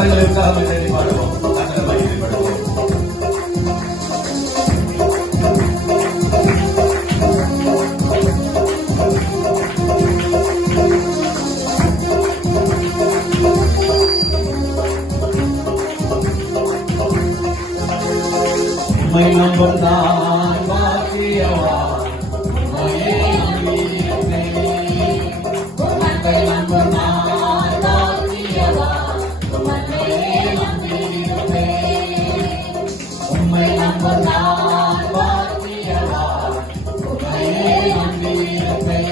கரங்களுக்காக நன்றி பாடுவோம். கர்த்தரை மகிமைப்படுத்துவோம். உம்மை நம்பும் நான் பாக்கியவான், உம்மையே நம்பியிருப்பேன். உம்மை நம்பும் நான் பாக்கியவான், உம்மையே நம்பியிருப்பேன். உம்மை நம்பும் நான் பாக்கியவான், உம்மையே நம்பியிருப்பேன்.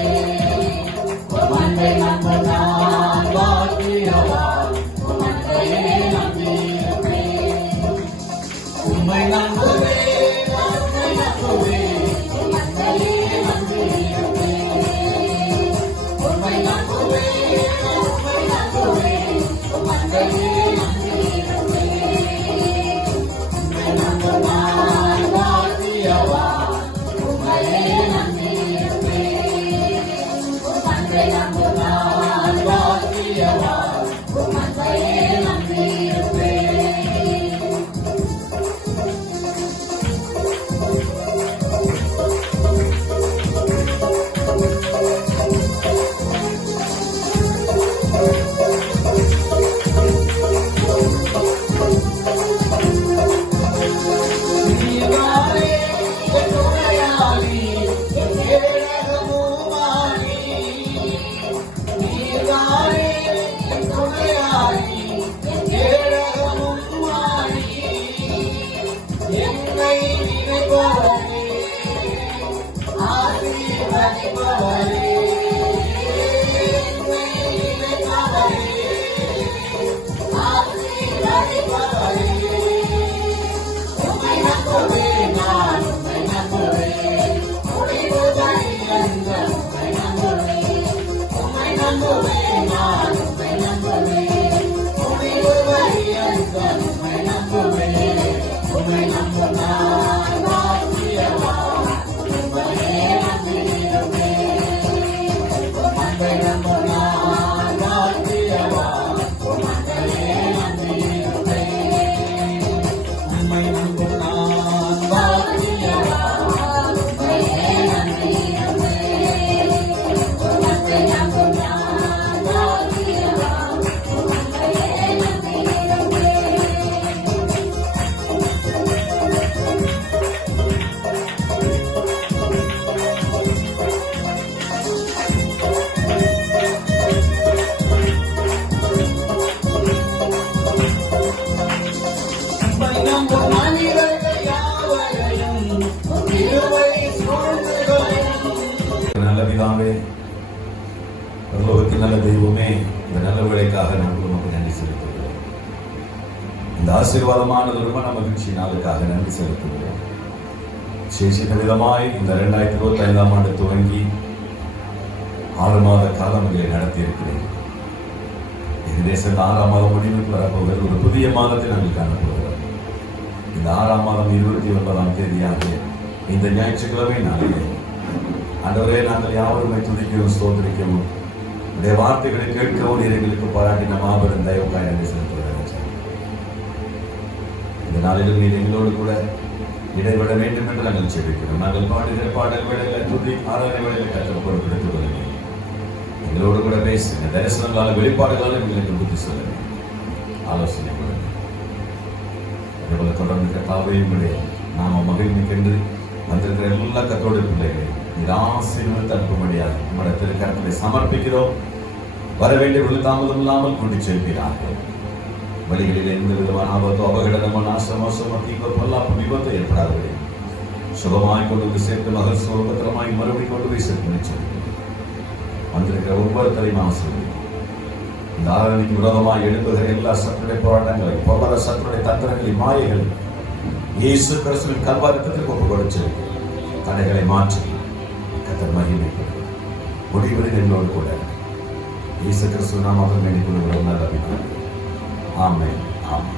உம்மை நம்பும் நான் பாக்கியவான், உம்மையே நம்பியிருப்பேன். உம்மை நம்புவேன், உம்மை நம்புவேன், உம்மையே நம்பியிருப்பேன். உம்மை நம்புவேன், உம்மை நம்புவேன், உம்மையே நம்பியிருப்பேன். உம்மை நம்பும் நான் பாக்கியவான், உம்மையே நம்பியிருப்பேன். உம்மை நம்பும் நான் பாக்கியவான், உம்மையே நம்பியிருப்பேன். நல்ல பிதாவே, பரலோகத்தின் நல்ல தெய்வமே, இந்த நல்ல வேளைக்காக நாங்கள் உமக்கு நன்றி செலுத்துகிறோம். இந்த ஆசீர்வாதமான மன மகிழ்ச்சி நாளுக்காக நன்றி செலுத்துகிறோம். சேஷித்த விதமாய் இந்த 2025 ஆண்டு துவங்கி 6 மாத காலம் இதை நடத்தியிருக்கிறேன். இந்த தேசத்தில் 6ஆம் மாதம் முடிவுக்கு வரப்போகிற ஒரு புதிய மாதத்தை நாங்கள் காணப்போகிறோம். இந்த 6ஆம் மாதம் 29ஆம் தேதியாக இந்த ஞாயிற்றுக்கிழமை நாளிலே ஆண்டவரே, நாங்கள் யாவருமே துதிக்கவும் ஸ்தோத்திரிக்கவும் உடைய வார்த்தைகளை கேட்கவும் எங்களுக்கு பாராட்டின மாபெரும் தயவுக்காய் நன்றி செலுத்துகிறேன். இந்த நாளிலும் நீர் எங்களோடு கூட இடைவிட வேண்டும் என்று நாங்கள் செபிக்கிறோம். நாங்கள் பாடுகிற பாடல் வேளையில துதி ஆராதனை வேளையில கற்றுக் கொடுத்துள்ளேன். எங்களோடு கூட பேசுங்க. தரிசனங்களால வெளிப்பாடுகளால் எங்களுக்கு புத்தி சொல்லுங்க, ஆலோசனை கொடுங்க. அதேபோல தொடர்ந்து கட்டாவையும் நாம மகிழ்ச்சிக்கென்று வந்திருக்கிற எல்லா கத்தோடு பிள்ளைகளை ஆசீர்வாதத்தை அனுப்பும்படியாக நம்முடைய திருக்கரத்தை சமர்ப்பிக்கிறோம். வர வேண்டியவர்கள் தாமதம் இல்லாமல் கொண்டு செல்கிறார்கள். வழிகளில் எந்த விதமான ஆபத்தோ அபகடனமோ நாசமோசமோ தீங்கோ பொல்லாப்பு விபத்தோ ஏற்படாதபடி சுகமாய் கொண்டு வந்து சேர்த்து மகள் சுகபத்திரமாய் மறுபடியும் கொண்டு போய் சேர்த்து வந்திருக்கிற ஒவ்வொருத்தரையும் ஆசீர்வதிக்கும். இந்த ஆராதனைக்கு விரோதமாக எழுப்புகிற எல்லா சத்துடைய போராட்டங்களை, பொருளாதார சத்துடைய தந்திரங்களை, மாயைகள் இயேசு கிறிஸ்துவின் கல்வாரத்திற்கு ஒப்பு கொடுத்து தடைகளை மாற்றி கர்த்தர் மகிமைப்படுத்த முடிவுகளில் எங்களோடு கூட இயேசு கிறிஸ்துவின் நாமத்தில் வேண்டிக் கொள்கிறோம். நல்ல பிதாவே. ஆமென். ஆமென்.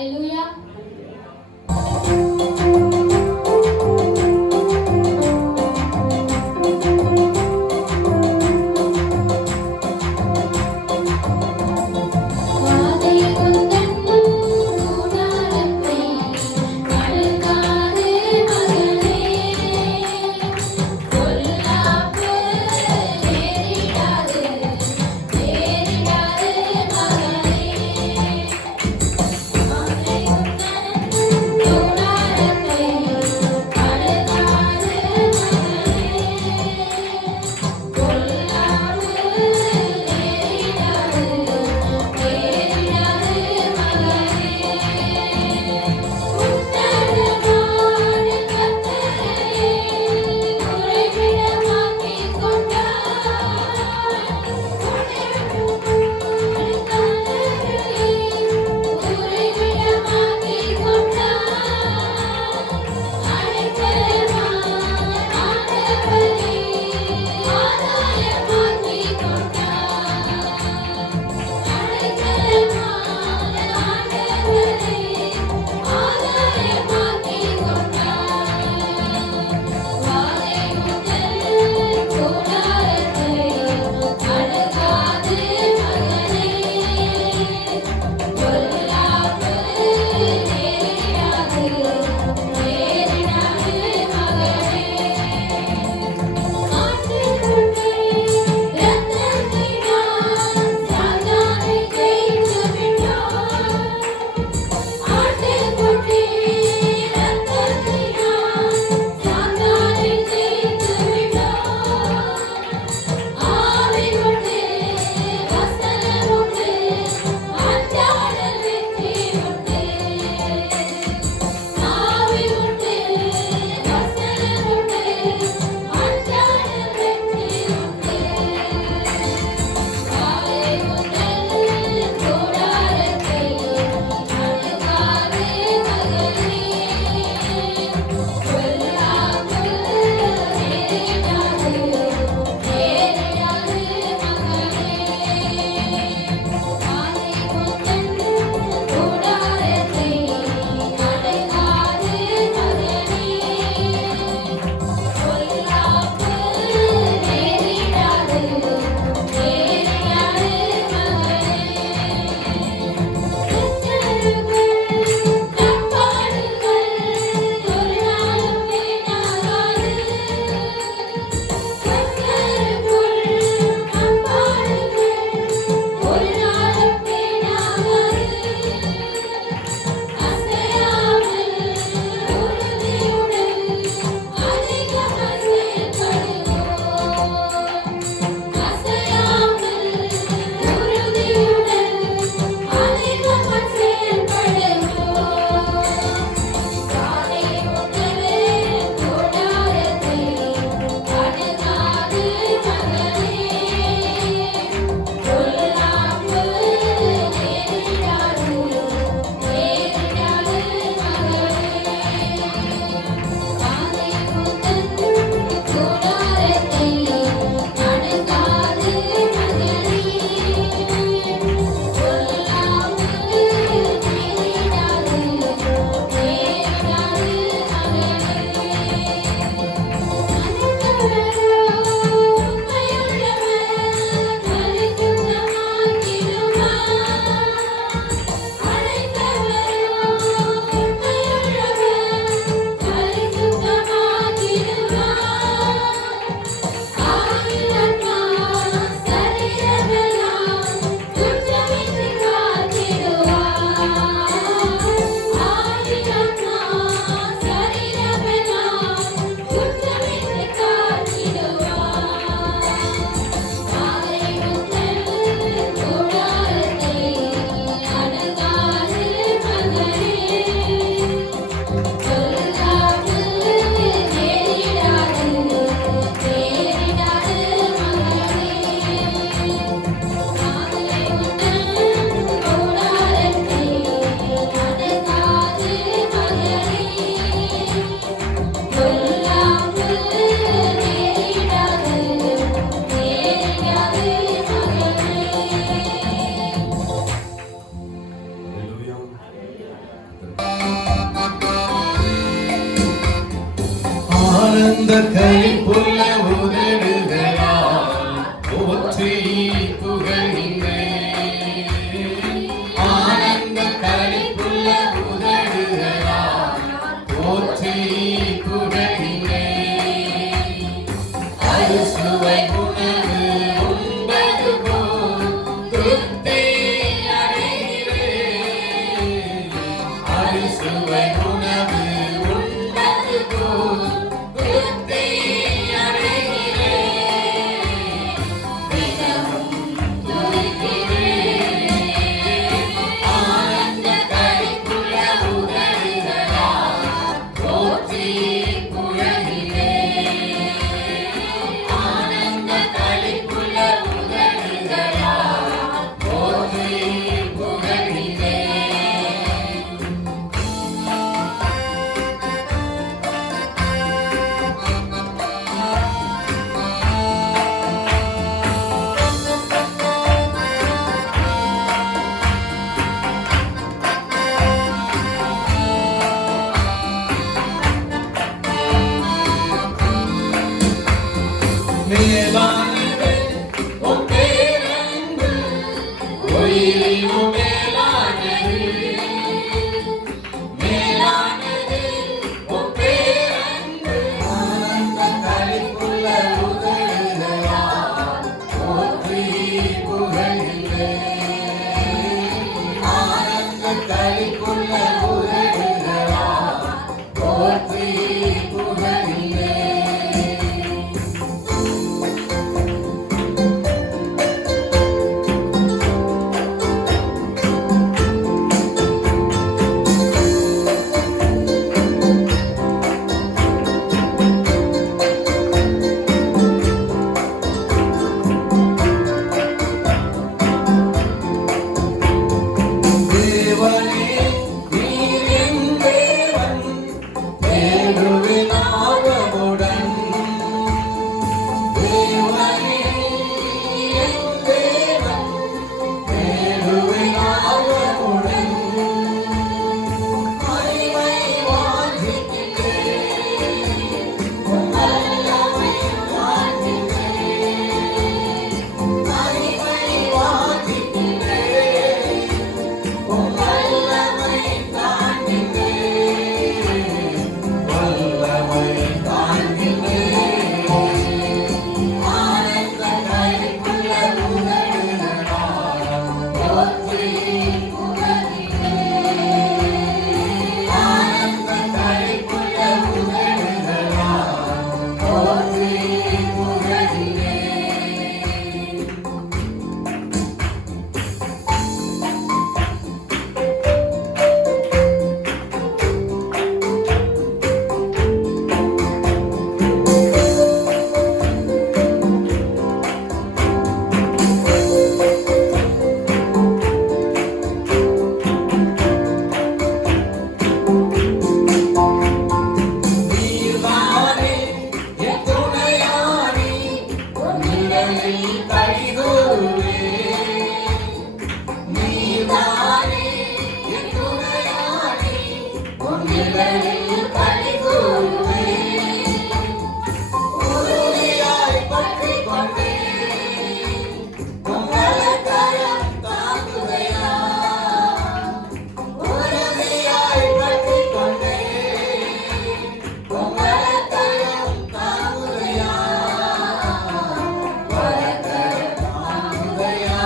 ஹalleluya. ஆனந்த களிப்புள்ள உதடுகளால் போற்றி புகழ்கின்றேன். ஆனந்த களிப்புள்ள உதடுகளால் போற்றி புகழ்கின்றேன். அறுசுவை உணவு உண்பது போல் திருப்தி அடைகிறேன். அறுசுவை உணவு உண்பது போல் திருப்தி அடைகிறேன். தினமும் துதிக்கிறேன். ஆனந்த களிப்புள்ள உதடுகளால் போற்றி புகழ்கிறேன். ஆனந்த களிப்புள்ள உதடுகளால் போற்றி புகழ்கிறேன். மேலானது உம் பேரன்பு, உயிரினும் மேலானது. மேலானது உம் பேரன்பு. ஆனந்த களிப்புள்ள உதடுகளால் போற்றி புகழ்கிறேன். ஆனந்த களிப்புள்ள உதடுகளால் போற்றி புகழ்கிறேன். தேவனே, நீர் என் தேவன், தேடுவேன் ஆர்வமுடன். தேவனே, நீர் என் தேவன், தேடுவேன் ஆர்வமுடன். மகிமை வாஞ்சிக்கின்றேன், உம் வல்லமை காண்கின்றேன். மகிமை வாஞ்சிக்கின்றேன், உம் வல்லமை காண்கின்றேன். வல்லமை காண்கின்றேன். ஆனந்த களிப்புள்ள உதடுகளால் போற்றி புகழ்கிறேன். ஆனந்த களிப்புள்ள உதடுகளால் போற்றி புகழ்கிறேன். நீர்தானே என் துணையானி, உன் நிழலில் கைகூறுவேன். நீர்தானே என் துணையானி, உன் நிழலில் கைகூறுவேன். உறுதியாய் பற்றிக் கொண்டேன், உம் வலக்கரம் தாங்குதையா. உறுதியாய் பற்றிக் கொண்டேன், உம் வலக்கரம் தாங்குதையா. வலக்கரம் தாங்குதையா.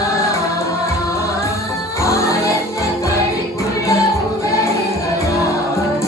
ஆனந்த களிப்புள்ள உதடுகளால்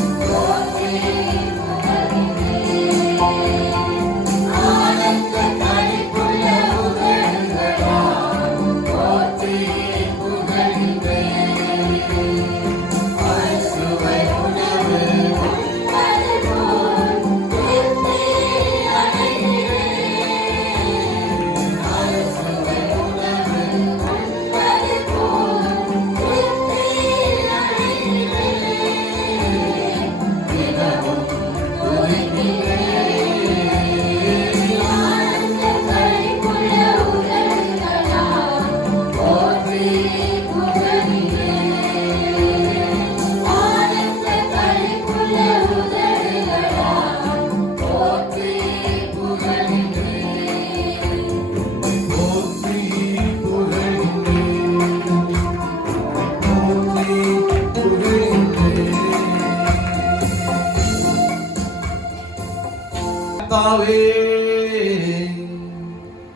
கர்த்தாவே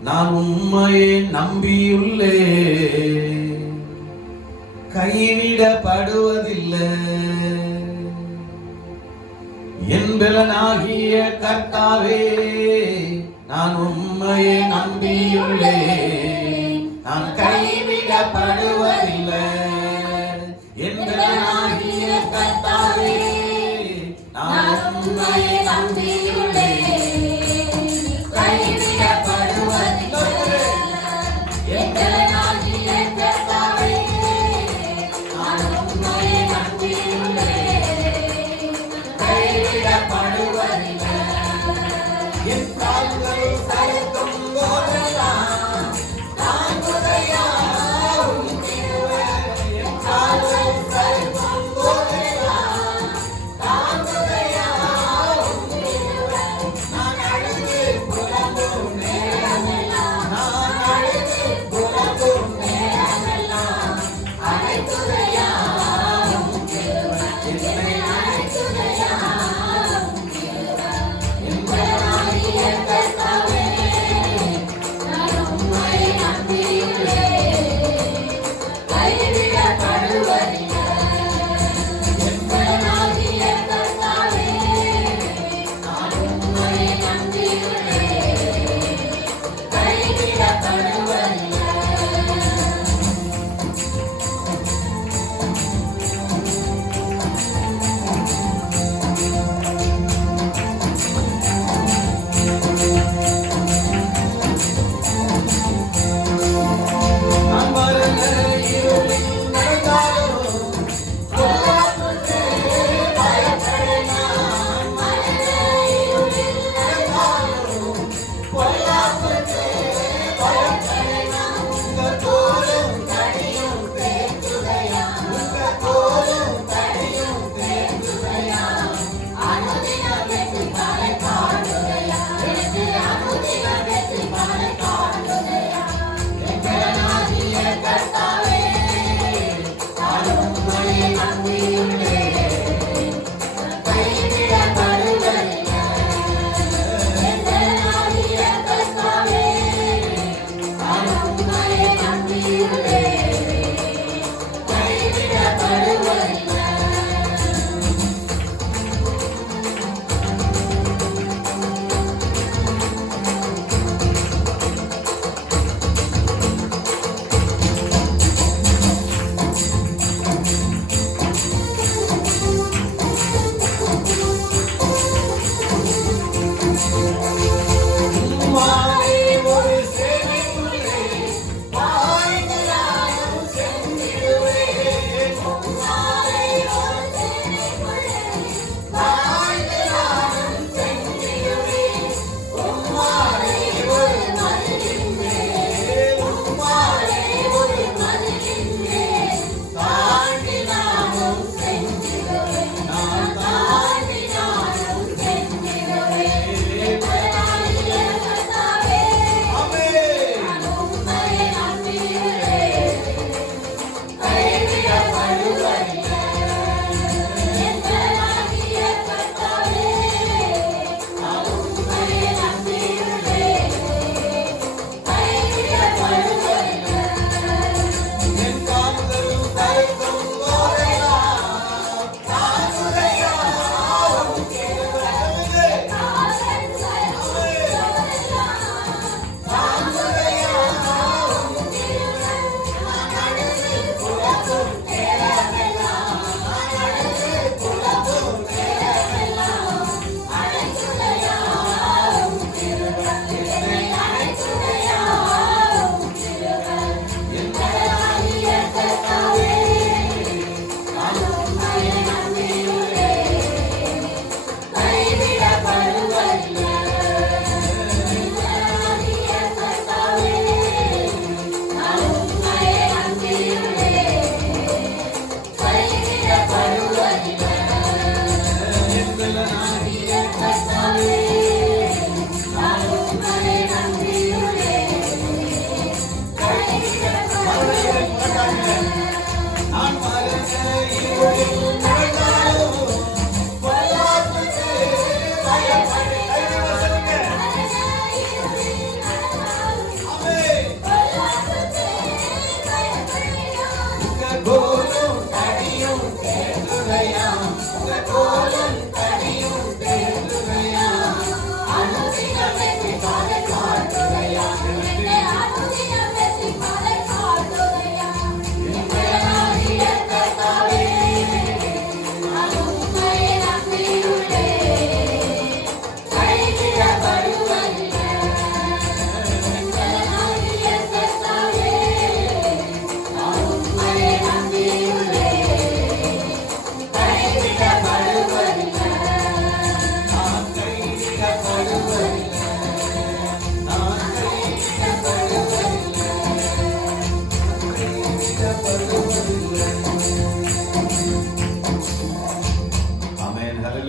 நான் உம்மையே நம்பியுள்ளே, கைவிடப்படுவதில்லை. என் பலனாகிய கர்த்தாவே நான் உம்மையே நம்பியுள்ளே, நான் கைவிடப்படுவதில்லை. என் பலனாகிய கர்த்தாவே நான் உம்மையே நம்பியுள்ளே,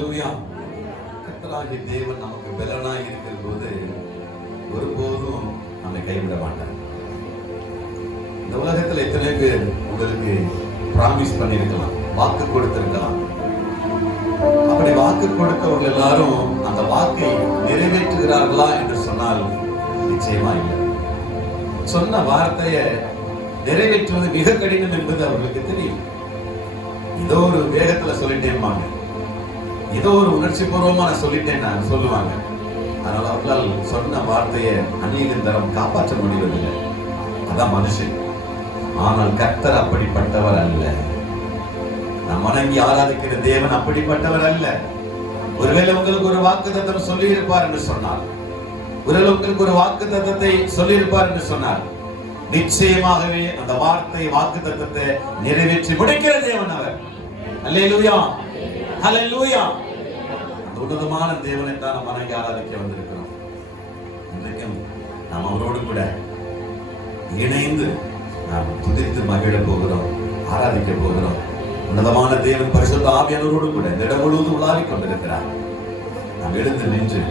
ஹல்லேலூயா. கர்த்தராகிய தேவன் நமக்கு பலனாய் இருக்கிற போது ஒருபோதும் நம்மை கைவிட மாட்டார். இந்த உலகத்துல எத்தனை பேர் உங்களுக்கு பிராமிஸ் பண்ணிருக்கலாம், வாக்கு கொடுத்திருக்கலாம். அப்படி வாக்கு கொடுத்தவர்கள் எல்லாரும் அந்த வாக்கை நிறைவேற்றுகிறார்களா என்று சொன்னால் நிச்சயமா இல்லை. சொன்ன வார்த்தையை நிறைவேற்றுவது மிக கடினம் என்பது அவர்களுக்கு தெரியும். ஏதோ ஒரு வேகத்துல சொல்லிட்டேன்பாங்க, ஏதோ ஒரு உணர்ச்சி பூர்வமா நான் சொல்லிட்டேன் நான் சொல்லுவாங்க. அதனால அவர்களால் சொன்ன வார்த்தையை அநேக தரம் காப்பாற்ற முடிவதில்லை. அதான் மனுஷன். ஆனால் கர்த்தர் அப்படிப்பட்டவர் அல்ல. நாம் வணங்கி ஆராதிக்கிற தேவன் அப்படிப்பட்டவர் அல்ல. ஒருவேளை உங்களுக்கு ஒரு வாக்குத்தத்தம் சொல்லி இருப்பார் என்று சொன்னார், ஒருவேளை உங்களுக்கு ஒரு வாக்குத்தத்தத்தை சொல்லி இருப்பார் என்று சொன்னார், நிச்சயமாகவே அந்த வார்த்தை வாக்குத்தத்தத்தை நிறைவேற்றி முடிக்கிற தேவன் அவர். அல்லேலூயா, ஹல்லேலூயா. அந்த உன்னதமான தேவனை தான் நாம் வணங்கி ஆராதிக்க வந்திருக்கிறோம். இன்றைக்கும் நாம் அவரோடு கூட இணைந்து நாம் துதித்து மகிழ போகிறோம், ஆராதிக்க போகிறோம். உன்னதமான தேவன் பரிசுத்த ஆவியானவரோடு கூட இந்த இடம் முழுவதும் உலாவிக் கொண்டிருக்கிறார். நாம் எழுந்து நின்று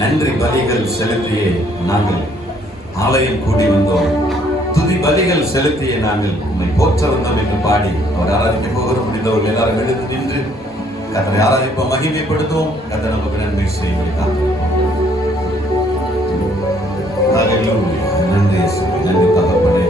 நன்றி பலிகள் செலுத்தியே நாங்கள் ஆலயம் கூடி வந்தோம். துதி பலிகள் செலுத்தியே நாங்கள் உண்மை போற்ற வந்தோம் என்று பாடி அவர் ஆராதிக்க போகிறோம். முடிந்தவர்கள் எல்லாரும் எழுந்து நின்று கர்த்தரை ஆராதிப்போம், மகிமைப்படுத்துவோம். கர்த்தர் நமக்கு நன்மை செய்ய நன்றி இயேசுவே, நன்றி தகப்பனே.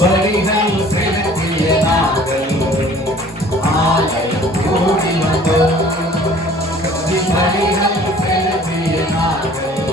பலிகள் செலுத்திய நாங்கள் ஆலயம் கூடி வந்தோம். பலிகள் செலுத்திய நாங்கள்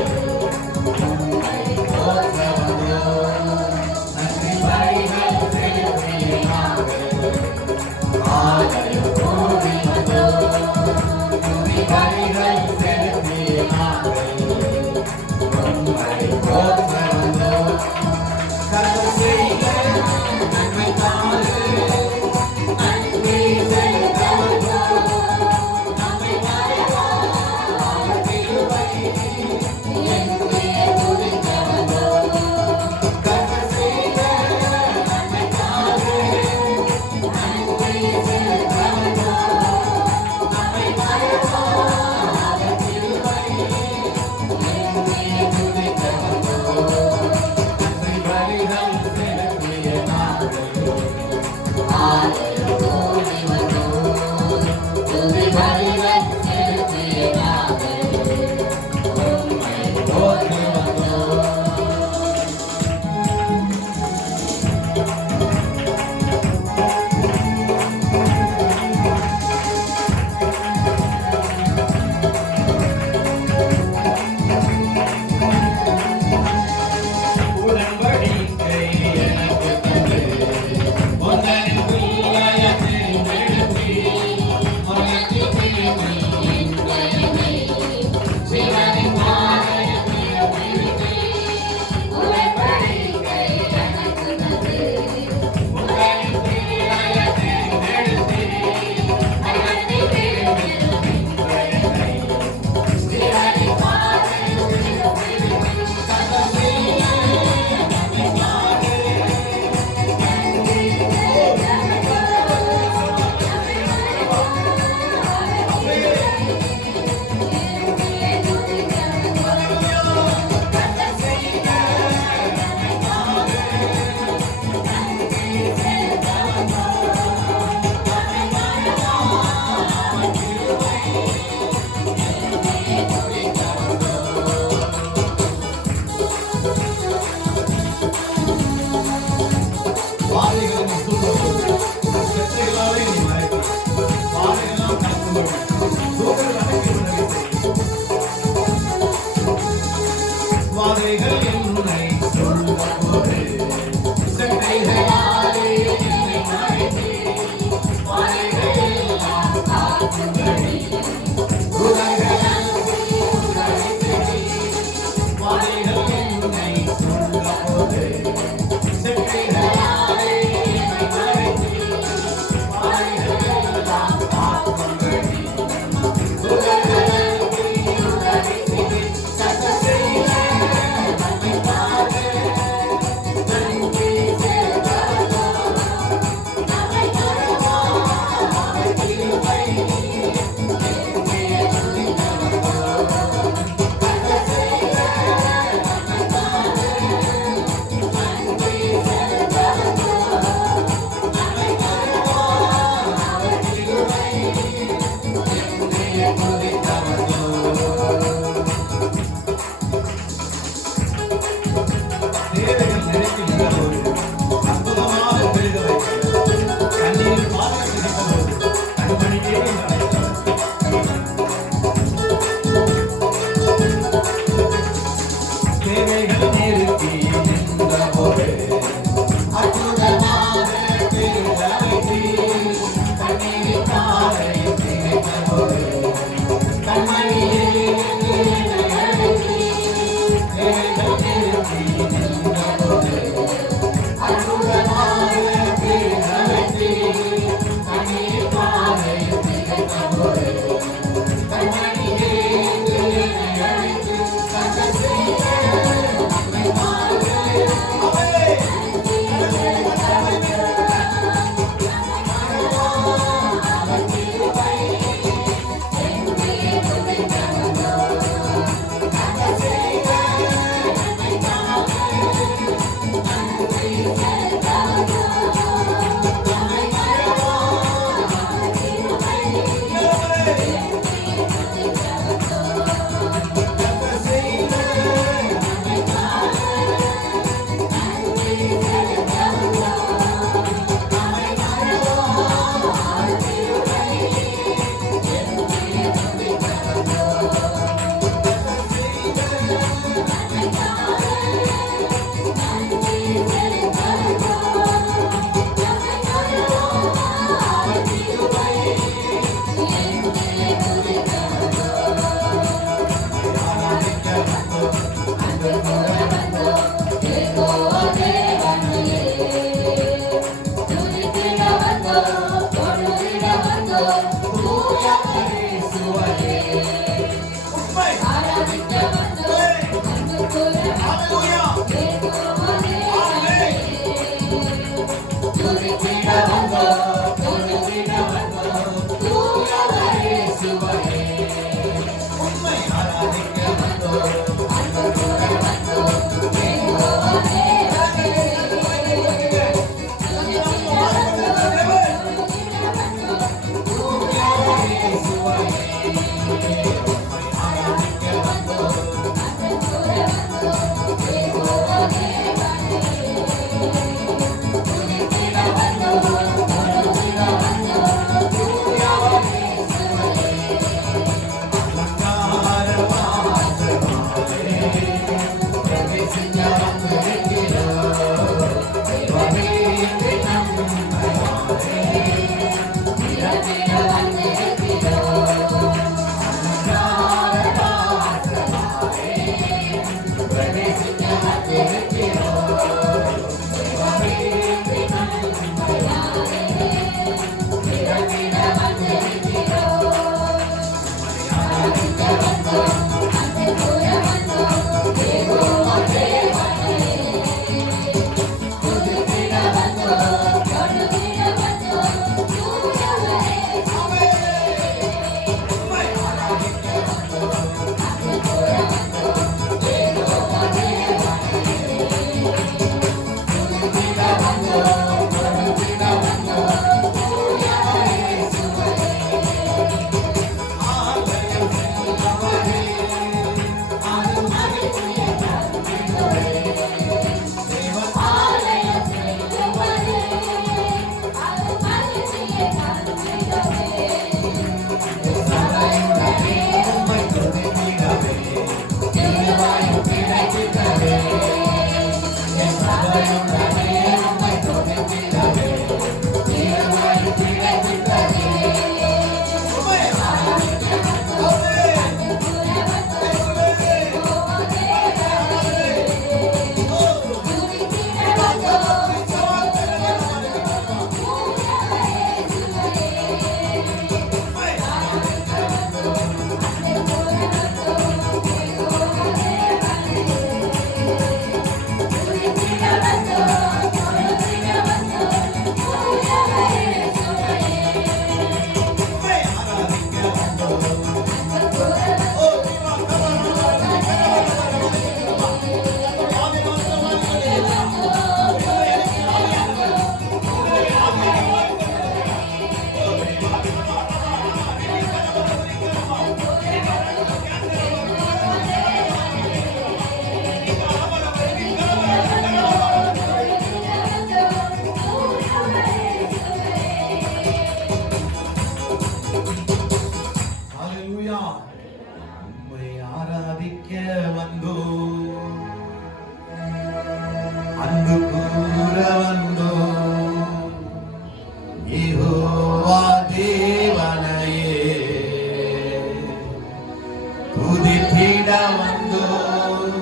வந்தோம்,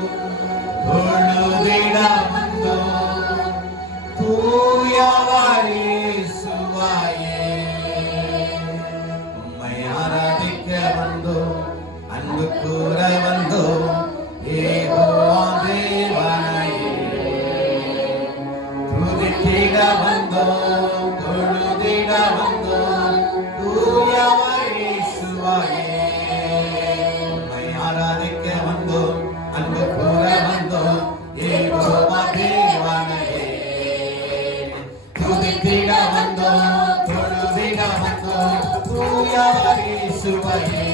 தொழுதிட வந்தோம், தூயவர் இயேசுவையே. உம்மை ஆராதிக்க வந்தோம், அன்பு கூற வந்தோம், யெகோவா தேவனையே. துதித்திட வந்தோம், தொழுதிட வந்தோம், தூயவர் இயேசுவையே. உம்மை ஆராதிக்க வந்தோம், அன்பு கூற வந்தோம், யெகோவா தேவனையே. துதித்திட வந்தோம், தொழுதிட வந்தோம், தூயவர் இயேசுவையே.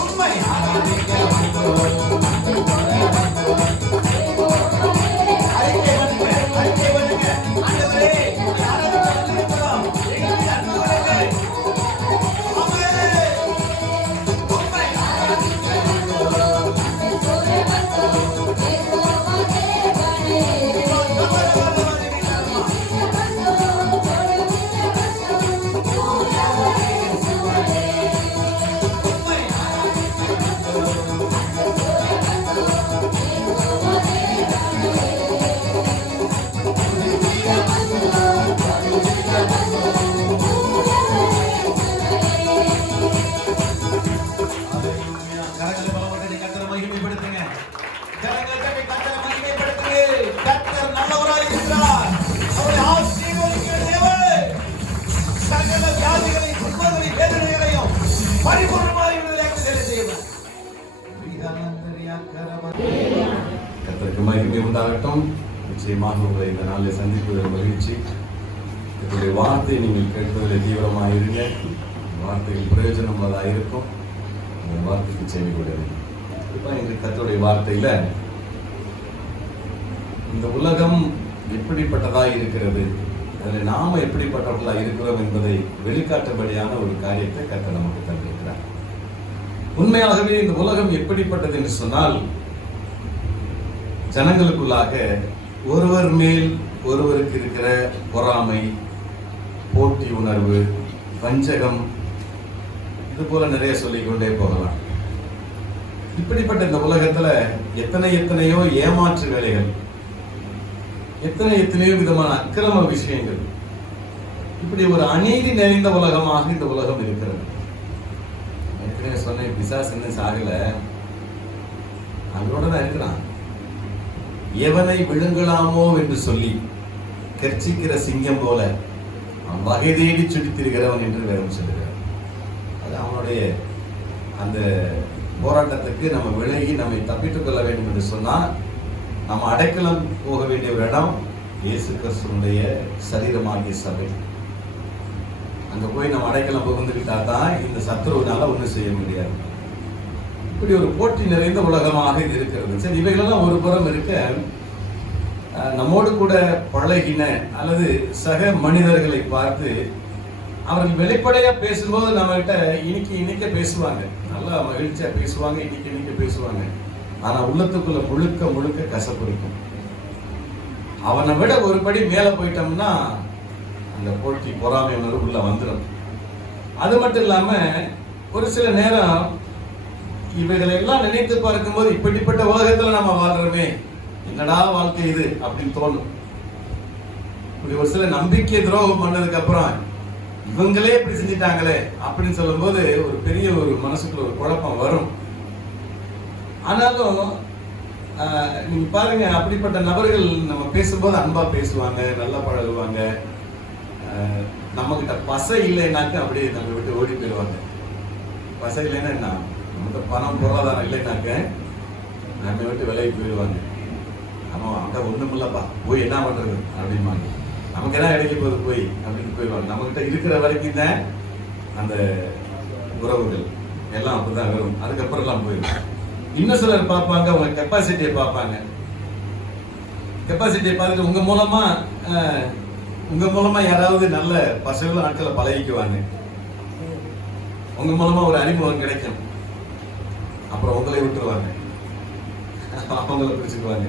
உம்மை ஆராதிக்க வந்தோம், அன்பு கூற வந்தோம். அறிக்கை பண்ணுங்க, அறிக்கை பண்ணுங்க. ஆண்டவரே, உம்மை ஆராதிக்க வந்திருக்கிறோம். எங்களுடைய அன்புகளே. ஆமென். உம்மை ஆராதிக்க வந்தோம். கரங்களை பலப்படுத்தி கர்த்தரை மகிமைப்படுத்துங்க. கரங்களை தட்டி கர்த்தரை மகிமைப்படுத்துங்க. கர்த்தர் நல்லவராய் இருக்கிறார். அவரை ஆசீர்வதிக்கிற தேவன் சகல வியாதிகளையும் துன்பங்களையும் வேதனைகளையும் பரிபூர்ணமாய் விடுதலையாக்க செய்வார். கர்த்தருக்கு மகிமை உண்டாகட்டும். நிச்சயமாக உங்களை இந்த நாளில் சந்திப்பதில் மகிழ்ச்சி. என்னுடைய வார்த்தையை நீங்கள் கேட்பதில் தீவிரமாக இருங்க. வார்த்தைகள் பிரயோஜனம் உள்ளதாக இருக்கும். அந்த வார்த்தைக்கு செவி கொடுங்க. இப்போ எங்களுக்கு கர்த்தருடைய வார்த்தையில இந்த உலகம் எப்படிப்பட்டதாக இருக்கிறது, அதில் நாம எப்படிப்பட்டவர்களாக இருக்கிறோம் என்பதை வெளிக்காட்டும்படியான ஒரு காரியத்தை கர்த்தர் நமக்கு தந்திருக்கிறார். உண்மையாகவே இந்த உலகம் எப்படிப்பட்டது என்று சொன்னால், ஜனங்களுக்குள்ளாக ஒருவர் மேல் ஒருவருக்கு இருக்கிற பொறாமை, போட்டி உணர்வு, வஞ்சகம், இது போல நிறைய சொல்லிக்கொண்டே போகலாம். இப்படிப்பட்ட இந்த உலகத்துல எத்தனையோ ஏமாற்று வேலைகள், எத்தனையோ விதமான அக்கிரம விஷயங்கள், இப்படி ஒரு அநீதி நிறைந்த உலகமாக இந்த உலகம் இருக்கிறது. ஏற்கனவே சொன்னேன், பிசாசு இன்னும் சாகல, அவங்களோட தான் இருக்கிறான். எவனை விழுங்கலாமோ என்று சொல்லி கர்ச்சிக்கிற சிங்கம் போல அவன் வகை தேடி சுடித்திருக்கிறவன் என்று வேதம் சொல்லுகிறார். அது அவனுடைய அந்த போராட்டத்துக்கு நம்ம விலகி நம்மை தப்பித்துக் கொள்ள வேண்டும் என்று சொன்னால், நம்ம அடைக்கலம் போக வேண்டிய ஒரு இடம் இயேசு கிறிஸ்துவினுடைய சரீரமாகிய சபை. அங்க போய் நம்ம அடைக்கலம் புகுந்துக்கிட்டா தான் இந்த சத்துருவினால ஒன்றும் செய்ய முடியாது. இப்படி ஒரு போட்டி நிறைந்த உலகமாக இது இருக்கிறது. சரி, இவைகளெல்லாம் ஒரு புறம் இருக்க, நம்மோடு கூட பழகின அல்லது சக மனிதர்களை பார்த்து அவர்கள் வெளிப்படையா பேசும்போது நம்ம கிட்ட இனிக்க பேசுவாங்க, நல்லா மகிழ்ச்சியா பேசுவாங்க, இனிக்க பேசுவாங்க. ஆனா உள்ளத்துக்குள்ள முழுக்க கசப்பு இருக்கும். அவனை விட ஒரு படி மேல போயிட்டோம்னா அந்த போட்டி பொறாமை உணர்வு உள்ள வந்துடும். அது மட்டும் இல்லாம ஒரு சில நேரம் இவைகளை எல்லாம் நினைத்து பார்க்கும்போது, இப்படிப்பட்ட உலகத்துல நம்ம வாழ்றோமே, என்னடா வாழ்க்கை இது அப்படின்னு தோணும். இப்படி ஒரு சில நம்பிக்கை துரோகம் பண்ணதுக்கு அப்புறம் இவங்களே இப்படி செஞ்சிட்டாங்களே அப்படின்னு சொல்லும் போது ஒரு பெரிய ஒரு மனசுக்குள்ள ஒரு குழப்பம் வரும். ஆனாலும் நீங்க பாருங்க, அப்படிப்பட்ட நபர்கள் நம்ம பேசும்போது அன்பா பேசுவாங்க, நல்லா பழகுவாங்க. நம்ம கிட்ட பசை இல்லைன்னாக்க அப்படியே நம்ம விட்டு ஓடி போயிடுவாங்க. பசை இல்லைன்னா என்ன, நமக்கு பணம் பொருளாதாரம் இல்லைன்னாக்க நம்ம விட்டு விலகி போயிடுவாங்க. நம்ம அங்க ஒண்ணும் இல்லப்பா, போய் என்ன பண்றது அப்படின்பாங்க. நமக்கு என்ன கிடைக்க போகுது போய் அப்படின்னு போயிடுவாங்க. நம்ம கிட்ட இருக்கிற வரைக்கும் தான் அந்த உறவுகள் எல்லாம் அப்படிதான் வரும். அதுக்கப்புறம் எல்லாம் போயிடும். இன்னும் சிலர் பார்ப்பாங்க, உங்க கெப்பாசிட்டியை பார்ப்பாங்க. கெப்பாசிட்டியை பார்த்துட்டு உங்க மூலமா யாராவது நல்ல பசங்களும் ஆட்களை பழகிக்குவாங்க. உங்க மூலமா ஒரு அறிமுகம் கிடைக்கும். அப்புறம் உங்களை விட்டுருவாங்க, அவங்கள பிடிச்சுக்குவாங்க.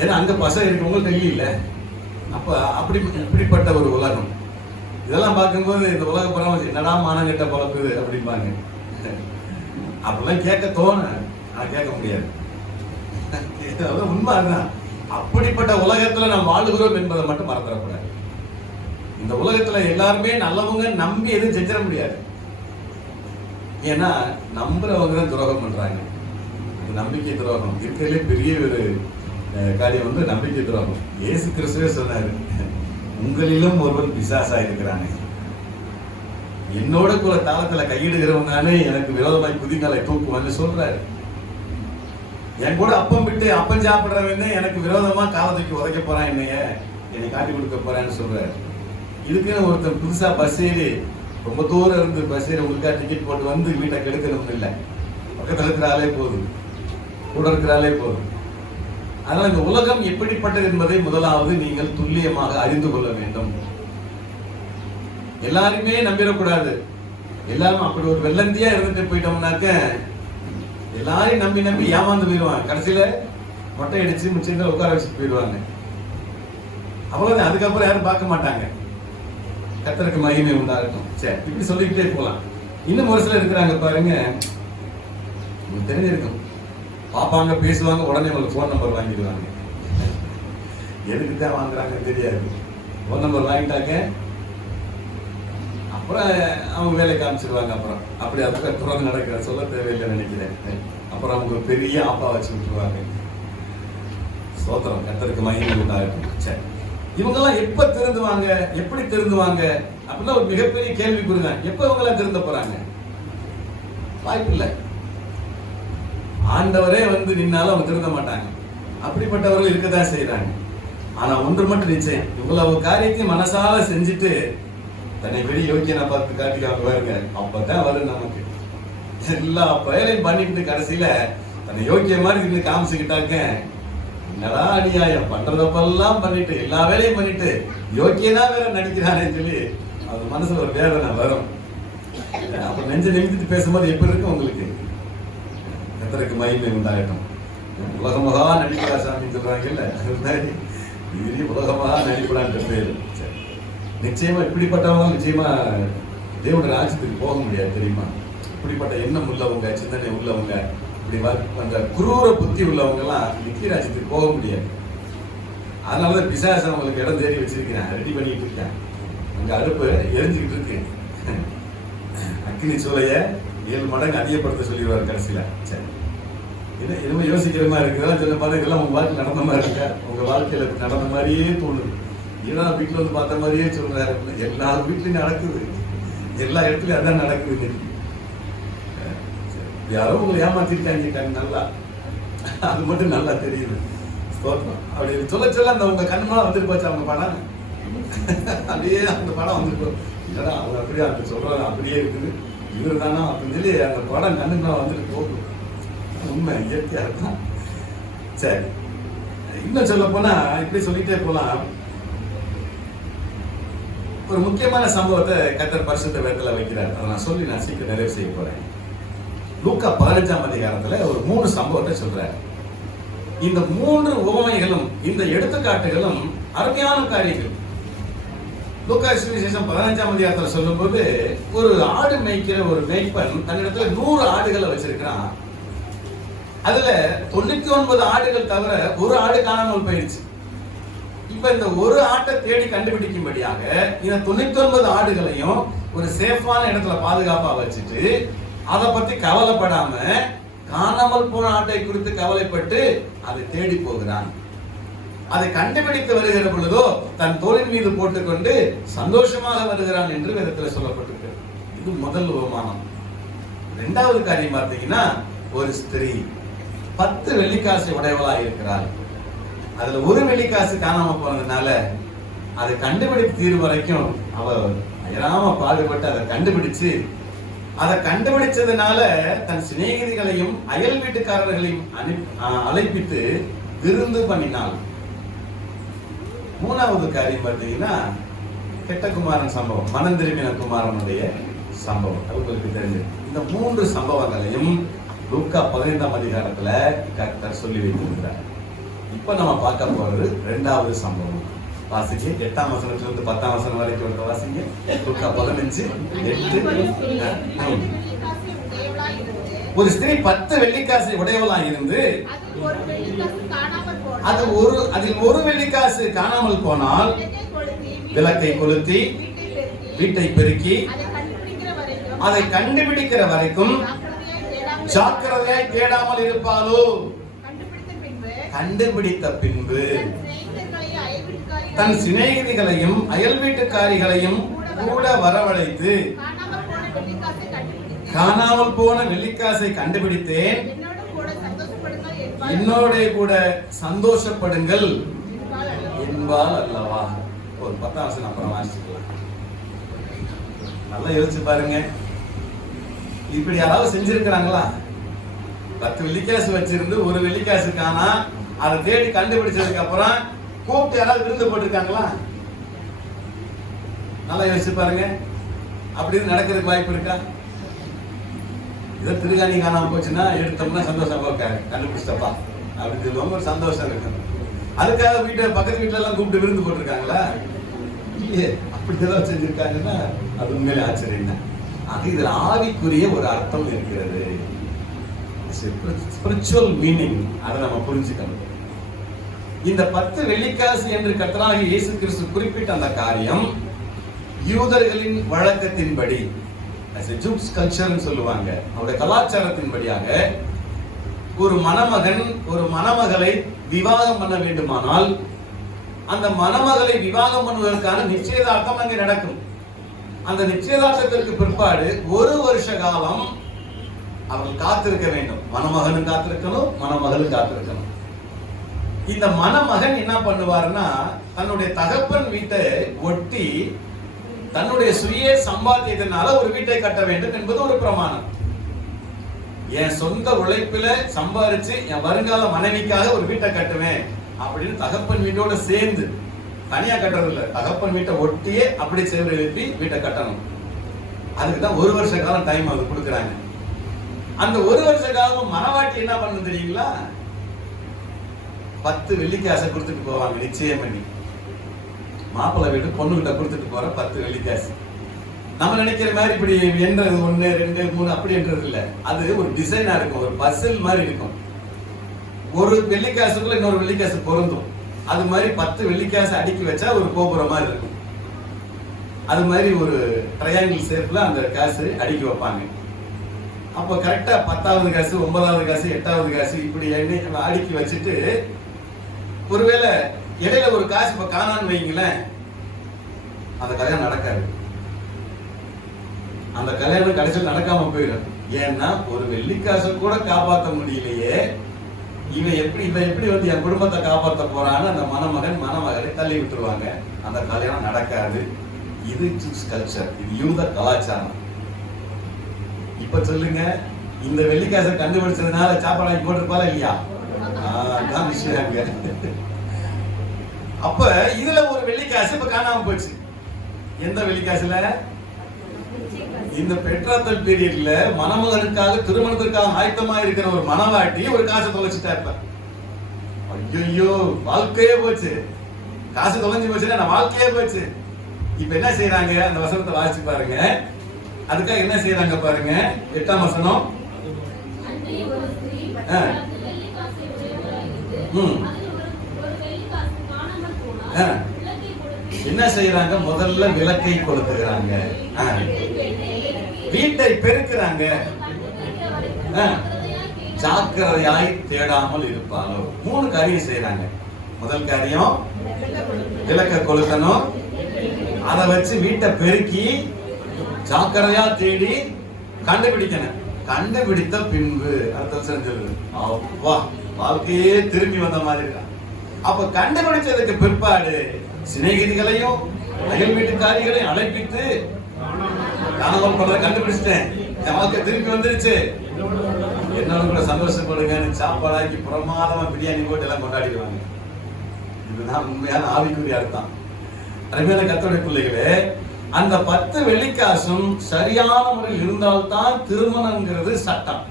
ஏன்னா அங்க பசங்க இருக்கு, உங்களுக்கு தெரியல. அப்ப இப்படிப்பட்ட ஒரு உலகம். இதெல்லாம் பார்க்கும்போது இந்த உலக பரவாயில்ல, என்னடா மானங்கிட்ட பழப்புது அப்படிம்பாங்க. அப்படிலாம் கேட்க தோணும். நான் கேட்க முடியாது. உண்மை அதுதான். அப்படிப்பட்ட உலகத்துல நாம் வாழுகிறோம் என்பதை மட்டும் மறந்துடக்கூடாது. இந்த உலகத்துல எல்லாருமே நல்லவங்க நம்பி எதுவும் செஞ்சிட முடியாது. ஏன்னா நம்புறவங்க துரோகம் பண்றாங்க. நம்பிக்கை துரோகம் இருக்கிறதுலே பெரிய ஒரு காரியம் வந்து நம்பிக்கை துரோகம். இயேசு கிறிஸ்துவே சொன்னாரு, உங்களிலும் ஒருவன் பிசாசா இருக்கிறாங்க, என்னோட கூட தாளத்துல கையிடுகிறவனாலே எனக்கு விரோதமாய் குதிகாலை தூக்குவான்னு சொல்றாரு. என் கூட அப்பம் விட்டு அப்பம் சாப்பிடுறவன் எனக்கு விரோதமா காலத்துக்கு உதைக்க போறான், என்னை காட்டி கொடுக்க போறான்னு சொல்றாரு. இதுக்குன்னு ஒருத்தர் புதுசா பஸ் ஏறி ரொம்ப தூரம் இருந்து பஸ் ஏறி உங்களுக்கா டிக்கெட் போட்டு வந்து வீட்டை கெடுக்கணும்னு இல்லை, பக்கத்துல இருக்கிறாலே போதும், கூட இருக்கிறாலே போதும். அதனால இந்த உலகம் எப்படிப்பட்டது என்பதை முதலாவது நீங்கள் துல்லியமாக அறிந்து கொள்ள வேண்டும். எல்லாருமே நம்பிடக்கூடாது. எல்லாரும் அப்படி ஒரு வெள்ளந்தியா இருந்துட்டு போயிட்டோம்னாக்க எல்லாரையும் நம்பி நம்பி ஏமாந்து போயிடுவாங்க. கடைசியில மொட்டை அடிச்சு மிச்சம் உட்கார வச்சுட்டு போயிடுவாங்க. அவ்வளவுதான். அதுக்கப்புறம் யாரும் பார்க்க மாட்டாங்க. கர்த்தருக்கு மகிமை உண்டாகட்டும். சரி, இப்படி சொல்லிக்கிட்டே போகலாம். இன்னும் ஒரு சிலர் இருக்கிறாங்க பாருங்க, உங்களுக்கு தெரிஞ்சிருக்கும், பார்ப்பாங்க, பேசுவாங்க, உடனே உங்களுக்கு ஃபோன் நம்பர் வாங்கிடுவாங்க. எதுக்கு தான் வாங்குறாங்கன்னு தெரியாது. ஃபோன் நம்பர் வாங்கிட்டாங்க, அப்புறம் அவங்க வேலை காமிச்சிருவாங்க. அப்புறம் அப்படி அதுக்கு தொடர்ந்து நடக்கிற சொல்ல தேவையில்லை நினைக்கிறேன். அப்புறம் அவங்க பெரிய ஆப்பா வச்சு விட்டுருவாங்க. சோத்திரம், கர்த்தருக்கு மகிமை உண்டாகட்டும். சரி, இவங்கெல்லாம் எப்ப திருந்துவாங்க, எப்படி திருந்துவாங்க அப்படின்னா ஒரு மிகப்பெரிய கேள்வி கொடுங்க. எப்ப இவங்கெல்லாம் திருந்த போறாங்க? வாய்ப்பு இல்லை. ஆண்டவரே வந்து நின்னாலும் அவங்க திருந்த மாட்டாங்க. அப்படிப்பட்டவர்கள் இருக்கதான் செய்யறாங்க. ஆனா ஒன்று மட்டும் நிச்சயம், இவ்வளவு காரியத்தையும் மனசால செஞ்சுட்டு தன்னை பெரிய யோக்கியனை பார்த்து காட்டிக்காம பாருங்க, அப்பதான் வரும் நமக்கு. எல்லா பயலையும் பண்ணிட்டு கடைசியில தன்னை யோக்கிய மாதிரி இருந்து காமிச்சுக்கிட்டாக்க, என்னடா அநியாயம், பண்றதப்பெல்லாம் பண்ணிட்டு எல்லா வேலையும் பண்ணிட்டு யோக்கியனா வேற நடிக்கிறானேன்னு சொல்லி அது மனசுல ஒரு வேதனை வரும். அப்ப நெஞ்ச நிமித்திட்டு பேசும்போது எப்படி இருக்கும் உங்களுக்கு? கர்த்தருக்கு மகிமை உண்டாகட்டும். உலகமகா நடிப்பா சாமி சொல்றாங்கல்ல, அது மாதிரி இது உலகமகா நடிப்படான்ற பேரு. நிச்சயமா இப்படிப்பட்டவங்க நிச்சயமா தேவனுடைய ராஜ்யத்துக்கு போக முடியாது, தெரியுமா? இப்படிப்பட்ட எண்ணம் உள்ளவங்க, சிந்தனை உள்ளவங்க, இப்படி அந்த குரூர புத்தி உள்ளவங்க எல்லாம் நித்திய ராஜ்யத்துக்கு போக முடியாது. அதனாலதான் பிசாசு அவங்களுக்கு இடம் தேடி வச்சிருக்கிறேன், ரெடி பண்ணிட்டு இருக்கேன். அங்க அடுப்பு எரிஞ்சுக்கிட்டு இருக்கு, அக்கினி சூளைய 7 மடங்கு அதிகப்படுத்த சொல்லிடுவார் கடைசியில. சரி, இது எதுவுமே யோசிக்கிற மாதிரி இருக்குதா சொல்ல பாருங்க. இதெல்லாம் உங்க வாழ்க்கை நடந்த மாதிரி இருக்கா? உங்க வாழ்க்கையில நடந்த மாதிரியே தோணுது. எல்லா வீட்டுல வந்து பார்த்த மாதிரியே சொல்றாரு. எல்லா வீட்லயும் நடக்குது, எல்லா இடத்துலயும் அதான் நடக்குது. யாரோ உங்களை ஏமாத்திருக்காங்க நல்லா, அது மட்டும் நல்லா தெரியுது. அப்படி சொல்ல சொல்ல அந்த உங்க கண்ணுமா வந்துட்டு போச்சு அவங்க படம். அப்படியே அந்த படம் வந்துட்டு இல்லடா அவங்க அப்படியே அந்த சொல்றாங்க அப்படியே இருக்குது, இவர் தானா அப்படின்னு சொல்லி அந்த படம் கண்ணுமா வந்துட்டு போகும். உண்மை இயற்கையா இருக்கும். சரி, இன்னும் சொல்ல போனா இப்படி சொல்லிட்டே போலாம். ஒரு முக்கியமான சம்பவத்தை கர்த்தர் பரிசுத்த வேதத்துல வைக்கிறார். அதை நான் சொல்லி நான் சீக்கிரம் நிறைவு செய்ய போறேன். லூக்கா 15ஆம் அதிகாரத்துல ஒரு 3 சம்பவத்தை சொல்றார். இந்த 3 உவமைகளும் இந்த எடுத்துக்காட்டுகளும் அருமையான காரியங்கள். லூக்கா சுவிசேஷம் 15ஆம் அதிகாரத்துல சொல்லும் போது ஒரு ஆடு மேய்க்கிற ஒரு மேய்ப்பன் தன்னிடத்துல 100 ஆடுகளை வச்சிருக்கிறான். அதுல 99 ஆடுகள் தவிர ஒரு ஆடு காணாமல் போயிடுச்சு. இப்ப இந்த ஒரு ஆட்டை தேடி கண்டுபிடிக்கும்படியாக இந்த 99 ஆடுகளையும் ஒரு சேஃபான இடத்துல பாதுகாப்பா வச்சுட்டு அதை பத்தி கவலைப்படாம காணாமல் போன ஆட்டை குறித்து கவலைப்பட்டு அதை தேடி போகிறான். அதை கண்டுபிடித்து வருகிற பொழுதோ தன் தோளின் மீது போட்டுக்கொண்டு சந்தோஷமாக வருகிறான் என்று வேதத்தில் சொல்லப்பட்டிருக்கு. இது முதல் உபமானம். 2வது காரியம் பார்த்தீங்கன்னா, ஒரு ஸ்திரீ 10 வெள்ளிக்காசை உடையவளாக இருக்கிறாள். அதுல ஒரு வெள்ளிக்காசு காணாம போனதுனால அதை கண்டுபிடித்து தீர்வு வரைக்கும் அவ அயராம பாடுபட்டு அதை கண்டுபிடிச்சு, அதை கண்டுபிடிச்சதுனால தன் சிநேகிதிகளையும் அயல் வீட்டுக்காரர்களையும் அழைப்பித்து விருந்து பண்ணினாள். 3வது காரியம் பார்த்தீங்கன்னா, கெட்ட குமாரன் சம்பவம், மனம் திரும்பின குமாரனுடைய சம்பவம். உங்களுக்கு தெரிஞ்சது. இந்த 3 சம்பவங்களையும் லூக்கா 15ஆம் அதிகாரத்துல கர்த்தர் சொல்லி வைத்திருக்கிறார். இப்ப நம்ம பார்க்க போறது 2வது சம்பவம். வாசிங்க, 8ஆம் வசனத்திலிருந்து 10ஆம் வசனம் வரைக்கும் வாசிங்க. லூக்கா 15:8. ஒரு ஸ்திரீ 10 வெள்ளிக்காசை உடையவளா இருந்து அதில் ஒரு வெள்ளிக்காசு காணாமல் போனால் அதில் ஒரு வெள்ளிக்காசு காணாமல் போனால் விளக்கை கொளுத்தி வீட்டை பெருக்கி அதை கண்டுபிடிக்கிற வரைக்கும் ஜாக்கிரதையாய் தேடாமல் இருப்பாளோ? கண்டுபிடித்த பின்பு தன் சிநேகிதிகளையும் அயல் வீட்டுக்காரிகளையும் கூட வரவழைத்து காணாமல் போன வெள்ளிக்காசை கண்டுபிடித்தேன், என்னோட கூட சந்தோஷப்படுங்கள் என்பால் அல்லவா? ஒரு 10 வசனம் அப்புறம் வாசிக்கலாம். நல்லா யோசிச்சு பாருங்க. இப்படி யாராவது செஞ்சிருக்கிறாங்களா? 10 வெள்ளிக்காசு வச்சிருந்து ஒரு வெள்ளிக்காசு காணா, அதை தேடி கண்டுபிடிச்சதுக்கு அப்புறம் கூப்பிட்டு யாராவது விருந்து போட்டிருக்காங்களா? நல்லா யோசிச்சு பாருங்க. அப்படி நடக்கிறதுக்கு வாய்ப்பு இருக்கா? இதை திருகாணி காணாம போச்சுன்னா எடுத்தோம்னா சந்தோஷம் கண்டுபிடிச்சப்பா அப்படின்னு சொல்லுவாங்க, ஒரு சந்தோஷம் இருக்கு. அதுக்காக பக்கத்து வீட்டுல எல்லாம் கூப்பிட்டு விருந்து போட்டிருக்காங்களா? இல்லையே. அப்படி ஏதாவது செஞ்சிருக்காங்கன்னா அது உண்மையிலே ஆச்சரியம் தான். ஆக இதுல ஆவிக்குரிய ஒரு அர்த்தம் இருக்கிறது, ஸ்பிரிச்சுவல் மீனிங். அதை நம்ம புரிஞ்சுக்கணும். இந்த 10 வெள்ளிக்காசு என்று கர்த்தராகிய இயேசு கிறிஸ்து குறிப்பிட்ட அந்த காரியம் யூதர்களின் வழக்கத்தின்படி, ஜூஸ் கல்ச்சர்னு சொல்லுவாங்க, அவருடைய கலாச்சாரத்தின்படியாக ஒரு மணமகன் ஒரு மணமகளை விவாகம் பண்ண வேண்டுமானால் அந்த மணமகளை விவாகம் பண்ணுவதற்கான நிச்சயதார்த்தம் அங்கே நடக்கும். அந்த நிச்சயதார்த்தத்திற்கு பிற்பாடு 1 வருஷ காலம் அவர்கள் காத்திருக்க வேண்டும். மணமகனும் காத்திருக்கணும், மணமகளும் காத்திருக்கணும். இந்த மணமகன் என்ன பண்ணுவார்னா, தன்னுடைய தகப்பன் வீட்டை ஒட்டி தன்னுடைய சுய சம்பாத்தியத்தினால ஒரு வீட்டை கட்ட வேண்டும் என்பது ஒரு பிரமாணம். என் சொந்த உழைப்பில சம்பாதிச்சு என் வருங்கால மனைவிக்காக ஒரு வீட்டை கட்டுவேன் அப்படின்னு தகப்பன் வீட்டோட சேர்ந்து, தனியா கட்டுறது இல்ல, தகப்பன் வீட்டை ஒட்டியே அப்படி சேர்ந்து எழுப்பி வீட்டை கட்டணும். அதுக்கு தான் 1 வருஷ காலம் டைம் அது கொடுக்குறாங்க. அந்த 1 வருஷ காலம் மனவாட்டி என்ன பண்ணு தெரியுங்களா? 10 வெள்ளிக்காசை கொடுத்துட்டு போவாங்க நிச்சயம் பண்ணி. மாப்பிள்ளை வீட்டு பொண்ணுகிட்ட கொடுத்துட்டு போற 10 வெள்ளிக்காசு. நம்ம நினைக்கிற மாதிரி இப்படி என்றது 1 2 3 அப்படி என்றது இல்ல. அது ஒரு டிசைனா இருக்கும், ஒரு பசில் மாதிரி இருக்கும். ஒரு வெள்ளிக்காசுக்குள்ள இன்னொரு வெள்ளிக்காசு பொருந்தும். அது மாதிரி 10 வெள்ளிக்காசு அடுக்கி வச்சா ஒரு கோபுரம் மாதிரி இருக்கும். அது மாதிரி ஒரு ட்ரையாங்கிள் ஷேப்ல அந்த காசு அடுக்கி வைப்பாங்க. அப்போ கரெக்டா 10வது காசு 9வது காசு 8வது காசு இப்படி அடுக்கி வச்சுட்டு, ஒருவேளை இடையில ஒரு காசு இப்ப காணான்னு வைங்களேன், அந்த கல்யாணம் நடக்காது. அந்த கல்யாணம் கடைசியில் நடக்காம போயிடும். ஏன்னா ஒரு வெள்ளிக்காசை கூட காப்பாற்ற முடியலையே, இவன் எப்படி வந்து என் குடும்பத்தை காப்பாற்ற போறான்னு அந்த மணமகன் மணமகளை தள்ளி விட்டுருவாங்க. அந்த கல்யாணம் நடக்காது. இது ஜூஸ் கல்ச்சர், இது யூத கலாச்சாரம். இப்ப சொல்லுங்க, இந்த வெள்ளிக்காசை கண்டுபிடிச்சதுனால சாப்பாடு போட்டிருப்பால இல்லையா? அதான் விஷயம். அப்ப இதுல ஒரு வெள்ளிக்காசு இப்ப காணாம போச்சு. எந்த வெள்ளிக்காசுல? இந்த பெட்ராத்தல் பீரியட்ல மணமகனுக்காக திருமணத்திற்காக ஆயத்தமா இருக்கிற ஒரு மணவாட்டி ஒரு காசை தொலைச்சிட்டா. இப்ப ஐயோ வாழ்க்கையே போச்சு, காசு தொலைஞ்சு போச்சுன்னா வாழ்க்கையே போச்சு. இப்ப என்ன செய்யறாங்க? அந்த வசனத்தை வாசிச்சு பாருங்க. அதுக்காக என்ன செய்யறாங்க பாருங்க. 8ஆம் வசனம். என்ன செய்யறாங்க? முதல்ல விளக்கை கொளுத்துகிறாங்க, வீட்டை பெருக்கிறாங்க, ஜாக்கிரதையாய் தேடாமல் இருப்பாளோ. 3 காரியம் செய்யறாங்க. முதல் காரியம் விளக்க கொளுத்தணும், அதை வச்சு வீட்டை பெருக்கி ஜாக்கிரதையா தேடி கண்டுபிடிக்கணும். கண்டுபிடித்த பின்பு அடுத்த சொல்லுது, அப்பா வாழ்க்கையே திரும்பி வந்த மாதிரி இருக்கா. அப்ப கண்டுபிடிச்சதுக்கு பிற்பாடு சிநேகிதிகளையும் அயல் வீட்டுக்காரிகளையும் அழைப்பித்து, காணாமல் போனதை கண்டுபிடிச்சிட்டேன், வாழ்க்கை திரும்பி வந்துருச்சு, என்னோட கூட சந்தோஷப்படுங்கன்னு சாப்பாடாக்கி பிரமாதமா பிரியாணி போட்டு எல்லாம் கொண்டாடிடுவாங்க. இதுதான் உண்மையான ஆவிக்குரிய அர்த்தம். அருமையான கர்த்தருடைய பிள்ளைகளே, அந்த 10 வெள்ளிக்காசும் சரியான முறையில் இருந்தால்தான் திருமணம்ங்கிறது சட்டம்.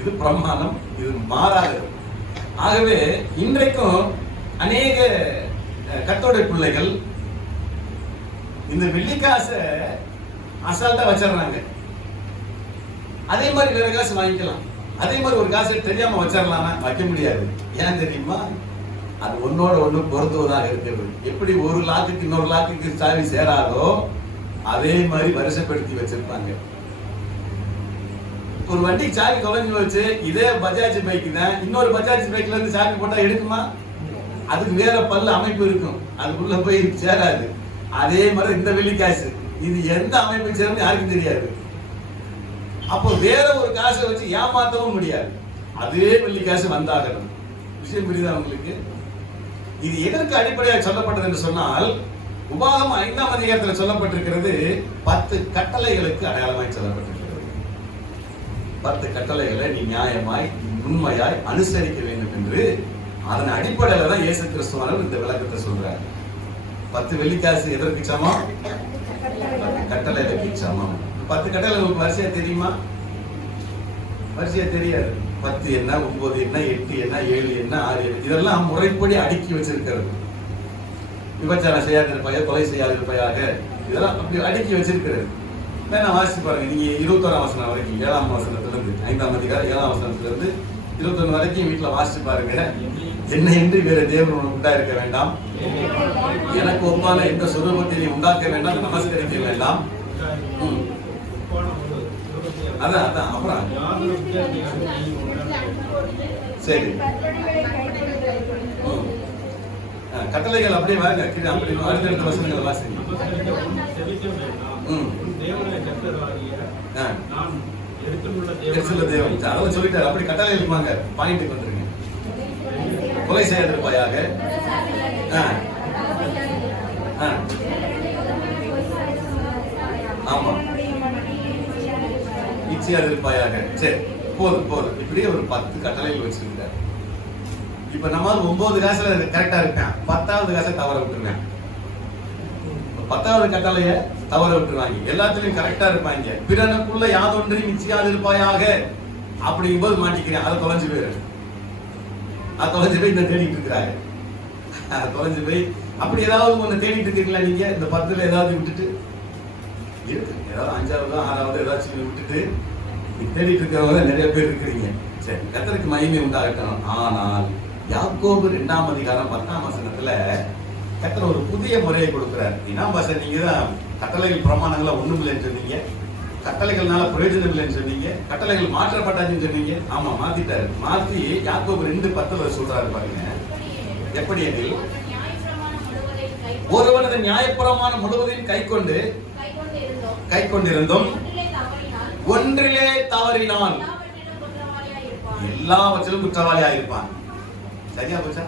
இது பிரமாணம், இது மாறாது. ஆகவே இன்றைக்கும் அநேக கர்த்தருடைய பிள்ளைகள் இந்த வெள்ளிக்காசை அசால்ட்டா வச்சிடறாங்க. அதே மாதிரி வேற காசு வாங்கிக்கலாம். அதே மாதிரி ஒரு காசு தெரியாம வச்சிடலாமா? வைக்க முடியாது. ஏன் தெரியுமா? அது ஒன்னோட ஒண்ணு பொருந்துவதாக இருக்கிறது. எப்படி ஒரு லாக்குக்கு இன்னொரு லாக்குக்கு சாவி சேராதோ அதே மாதிரி வரிசைப்படுத்தி வச்சிருப்பாங்க. ஒரு வண்டி சாவி தொலைஞ்சு வச்சு இதே பஜாஜ் பைக் தான் இன்னொரு பஜாஜ் பைக்ல இருந்து சாவி போட்டா எடுக்குமா? அதுக்கு வேற பல்லு அமைப்பு இருக்கும், அதுக்குள்ள போய் சேராது. அதே மாதிரி இந்த வெள்ளி காசு இது எந்த அமைப்பு சேரும் யாருக்கும் தெரியாது. அப்போ வேற ஒரு காசை வச்சு ஏமாத்தவும் முடியாது. அதே வெள்ளி காசு வந்தாகணும். விஷயம் புரியுதா உங்களுக்கு? இது எதற்கு அடிப்படையாக சொல்லப்பட்டது என்று சொன்னால், உபாகமம் 5ஆம் அதிகாரத்தில் சொல்லப்பட்டிருக்கிறது 10 கட்டளைகளுக்கு அடையாளமாய் சொல்லப்பட்டிருக்கிறது. 10 கட்டளைகளை நீ நியாயமாய் உண்மையாய் அனுசரிக்க வேண்டும் என்று அதன் அடிப்படையில தான் இயேசு கிறிஸ்துவானவர் இந்த விளக்கத்தை சொல்றாரு. 10 வெள்ளிக்காசு எதற்கு சமம்? 10 கட்டளைகளுக்கு சமம். 10 கட்டளை உங்களுக்கு வரிசையா தெரியுமா? வரிசையா தெரியாது. 10 என்ன, 9 என்ன, 8 என்ன, 7 என்ன, 6 இதெல்லாம் முறைப்படி அடுக்கி வச்சிருக்கிறது. விபச்சாரம் செய்யாதிருப்பாயாக, கொலை செய்யாதிருப்பாயாக, இதெல்லாம் அப்படி அடுக்கி வச்சிருக்கிறது. நான் வாசிச்சு பாருங்க. நீங்க 21ஆம் வசனம் வரைக்கும் 7ஆம் வசனத்துல இருந்து 5ஆம் அதிகாரம் 7ஆம் வசனத்துல இருந்து 21 வரைக்கும் வீட்டுல வாசிச்சு பாருங்க. என்ன என்று வேற தேவன் உண்டாயிருக்க வேண்டாம், எனக்கு ஒப்பான எந்த சுரூபத்தை நீ உண்டாக்க வேண்டாம், நமஸ்கரிக்க வேண்டாம். அதான் அதான் அப்புறம் சரி கட்டளைகள் அப்படியே வாங்க. அப்படி அடுத்த வசனங்களை வாசிங்க. தேவன் அதெல்லாம் சொல்லிட்டாரு. அப்படி கட்டளைகள் வாங்க, பாயிண்ட்டுக்கு வந்துருங்க. கொலை செய்யாதிருப்பாயாக, ஆமா இச்சையாதிருப்பாயாக. சரி போதும் போதும். இப்படியே ஒரு 10 கட்டளைகள் வச்சிருக்காரு. இப்ப நம்ம 9 காசுல கரெக்டா இருப்பேன், 10வது காசை தவற விட்டுருவேன். 10வது கட்டளைய தவற விட்டுருவாங்க. எல்லாத்துலயும் கரெக்டா இருப்பாங்க. பிறனுக்குள்ள யாதொன்றையும் இச்சையாதிருப்பாயாக அப்படிங்கும்போது மாட்டிக்கிறேன். அதை தொலைஞ்சு போயிரு. அது தொலைஞ்சு போய் இந்த தேடிட்டு இருக்கிறாங்க. அதை தொலைஞ்சு போய் அப்படி ஏதாவது ஒண்ணு தேடிட்டு இருக்கீங்களா நீங்க? இந்த 10ல ஏதாவது விட்டுட்டு இருக்கு, ஏதாவது 5வது 6வது ஏதாச்சும் விட்டுட்டு தேடிட்டு இருக்கிறவங்க நிறைய பேர் இருக்கிறீங்க. சரி, கர்த்தருக்கு மகிமை உண்டாகட்டும். ஆனால் யாக்கோபு 2ஆம் அதிகாரம் 10ஆம் வசனத்துல கர்த்தர் ஒரு புதிய முறையை கொடுக்கிறார். என்ன பாச, நீங்க தான் கட்டளைகள் பிரமாணங்களா ஒண்ணும் இல்லைன்னு சொன்னீங்க, கட்டளைகள்னால பிரயோஜனம் இல்லைன்னு சொன்னீங்க, கட்டளைகள் மாற்றப்பட்டாச்சுன்னு சொன்னீங்க. ஆமா, மாத்திட்டாரு. மாத்தி யாக்கோபு 2:10 சொல்றாரு பாருங்க. எப்படி எனில், ஒருவனது நியாயப்பிரமாணம் முழுவதையும் கை கொண்டிருந்தும் ஒன்றிலே தவறினால் எல்லாவற்றிலும் குற்றவாளியா இருப்பான். சரியா போச்சா?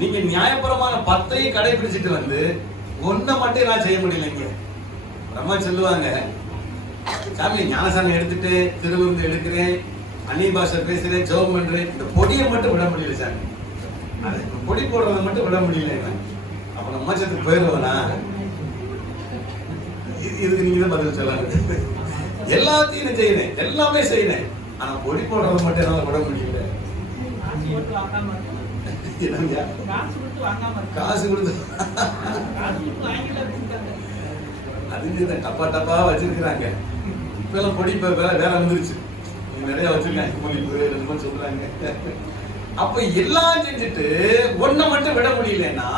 நீங்க நியாயப்பிரமான 10ஐயும் கடைபிடிச்சிட்டு வந்து ஒன்ன மட்டும் நான் செய்ய முடியலைங்க. அம்மா சொல்லுவாங்க, சாமி ஞானசாமி எடுத்துட்டு திருவிருந்து எடுக்கிறேன், அந்நிய பாஷை பேசுறேன், ஜெபம் பண்றேன், இந்த பொடியை மட்டும் விட முடியல சாமி. அது பொடி போடுறதை மட்டும் விட முடியல. அப்ப நம்ம மச்சத்துக்கு போயிடுவேனா? இதுக்கு நீங்க தான் பதில் சொல்லலாம். எல்லாத்தையும் நான் செய்யறேன், எல்லாமே செய்யறேன், ஆனா பொடி போடுறத மட்டும் என்னால விட முடியல. காசு கொடுத்து அதுக்கு டப்பா டப்பா வச்சிருக்கிறாங்க. இப்ப எல்லாம் பொடி வேற வந்துருச்சு, நிறைய வச்சிருக்காங்க சொல்றாங்க. அப்ப எல்லாம் செஞ்சுட்டு ஒன்ன மட்டும் விட முடியலன்னா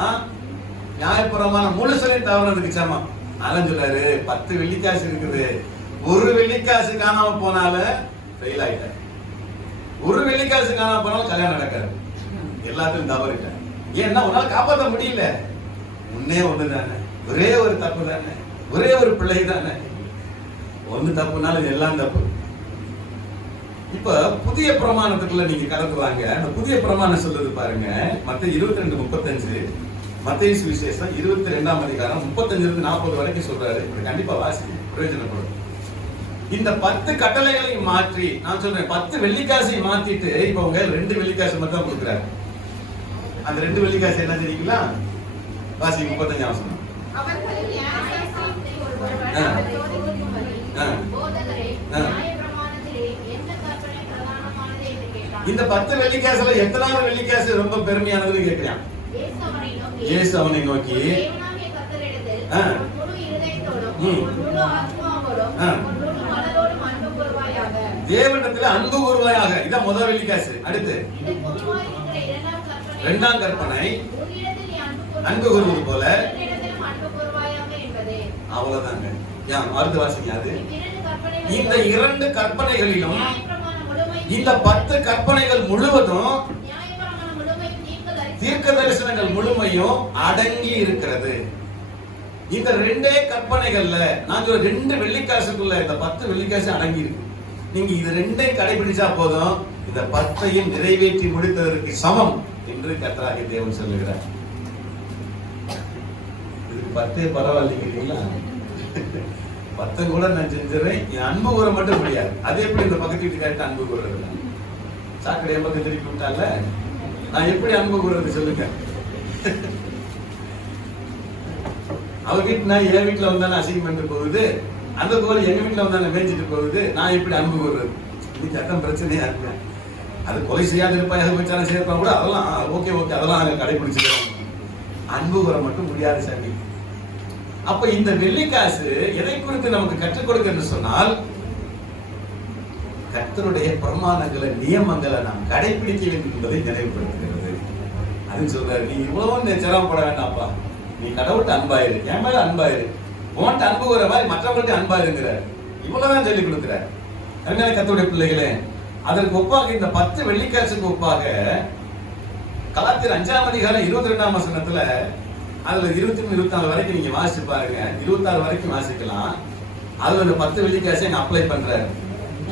நியாயபுரமான முழுசலையும் தவறதுக்கு சமம். அதான் சொல்றாரு, 10 வெள்ளிக்காசு இருக்குது, ஒரு வெள்ளிக்காசு காணாம போனால ஃபெயில் ஆயிட்டார். ஒரு வெள்ளிக்காசு காணாம போனாலும் கல்யாணம் நடக்காது. எல்லாத்தையும் தவறிட்டேன். ஏன்னா உன்னால காப்பாற்ற முடியல. ஒன்னே ஒண்ணு தானே, ஒரே ஒரு தப்பு தானே, ஒரே ஒரு பிள்ளை தானே, ஒண்ணு தப்புனாலும் எல்லாம் தப்பு. இப்ப புதிய பிரமாணத்துக்குள்ள நீங்க கலந்துவாங்க. அந்த புதிய பிரமாணம் சொல்றது பாருங்க, மத்தேயு 22:35, மத்தேயு சுவிசேஷம் 22ஆம் அதிகாரம் 35 40 வரைக்கும் சொல்றாரு. கண்டிப்பா வாசி, பிரயோஜனப்படும். இந்த 10 கட்டளைகளையும் மாற்றி, நான் சொல்றேன் 10 வெள்ளிக்காசையும் மாத்திட்டு இப்ப உங்க 2 வெள்ளிக்காசு மட்டும் தான் கொடுக்குறாரு. அந்த 2 வெள்ளிக்காசு என்ன தெரியுங்களா? வாசி 35ஆம் வசனம். இந்த 10 வெள்ளிக்காசுல எத்தனாவது வெள்ளிக்காசு ரொம்ப பெருமையானதுன்னு கேட்கிறான். இயேசு அவனை நோக்கி, தேவனிடத்துல அன்பு கூறுவாயாக. இதான் முதல் வெள்ளிக்காசு. அடுத்து இரண்டாம் கற்பனை, அன்பு கூறுவது போல. அவ்வளவுதாங்க. அடுத்த வாசிங்க. அது இந்த 2 கற்பனைகளிலும் இந்த 10 கற்பனைகள் முழுவதும் தீர்க்க தரிசனங்கள் முழுமையும் அடங்கி இருக்கிறது. இந்த 2 கற்பனைகள்ல நான் சொல்ற 2 வெள்ளிக்காசுக்குள்ள இந்த 10 வெள்ளிக்காசு அடங்கி இருக்கு. நீங்க இது 2 கடைபிடிச்சா போதும், இந்த 10ஐயும் நிறைவேற்றி முடித்ததற்கு சமம் என்று கர்த்தராகிய தேவன் சொல்லுகிறார். இதுக்கு 10 பரவாயில்லைங்கிறீங்களா? 10 கூட நான் செஞ்சுறேன், என் அன்பு கூற மட்டும் முடியாது. அது எப்படி இந்த பக்கத்து வீட்டுக்கார்ட்ட அன்பு கூறுறது? சாக்கடை பக்கம் திருப்பி விட்டால நான் எப்படி அன்பு கூறுறது சொல்லுங்க? அவ வீட்டு நான் என் வீட்டுல வந்தாலும் அசிங்கம் பண்ணிட்டு போகுது, அந்த கோழி எங்க வீட்டுல வந்தாலும் மேய்ச்சிட்டு போகுது, நான் எப்படி அன்பு கூறுறது? இது சட்டம் பிரச்சனையா இருக்கு. அது கொலை செய்யாது இருப்பாங்க, விபச்சாரம் செய்யறப்ப கூட அதெல்லாம் ஓகே அதெல்லாம் நாங்க கடைபிடிச்சிக்கிறோம். அன்பு கூற மட்டும் முடியாது சாமி. அப்ப இந்த வெள்ளிக்காசு எதை குறித்து நமக்கு கற்றுக் கொடுக்க என்று சொன்னால், கர்த்தருடைய பிரமாணங்களை நியமங்களை நாம் கடைபிடிக்க வேண்டும் என்பதை நினைவுபடுத்துகிறது. அதுன்னு சொல்றாரு, நீ இவ்வளவு சிரமப்பட வேண்டாம்ப்பா, நீ கடவுள்கிட்ட அன்பாயிரு, என் மேல அன்பாயிரு, உன்கிட்ட அன்பு கூற மாதிரி மற்றவங்கள்ட்ட அன்பாயிருங்கிறார். இவ்வளவுதான் சொல்லி கொடுக்கிறார். அதனால கர்த்தருடைய பிள்ளைகளே, அதற்கு ஒப்பாக இந்த 10 வெள்ளிக்காசுக்கு ஒப்பாக கலாத்தியர் 5ஆம் அதிகாரம் 22ஆம் வசனத்துல, அதுல 23, 24 வரைக்கும் நீங்க வாசிச்சு பாருங்க. 26 வரைக்கும் வாசிக்கலாம். அதுல இந்த 10 வெள்ளிக்காசை அப்ளை பண்றாரு.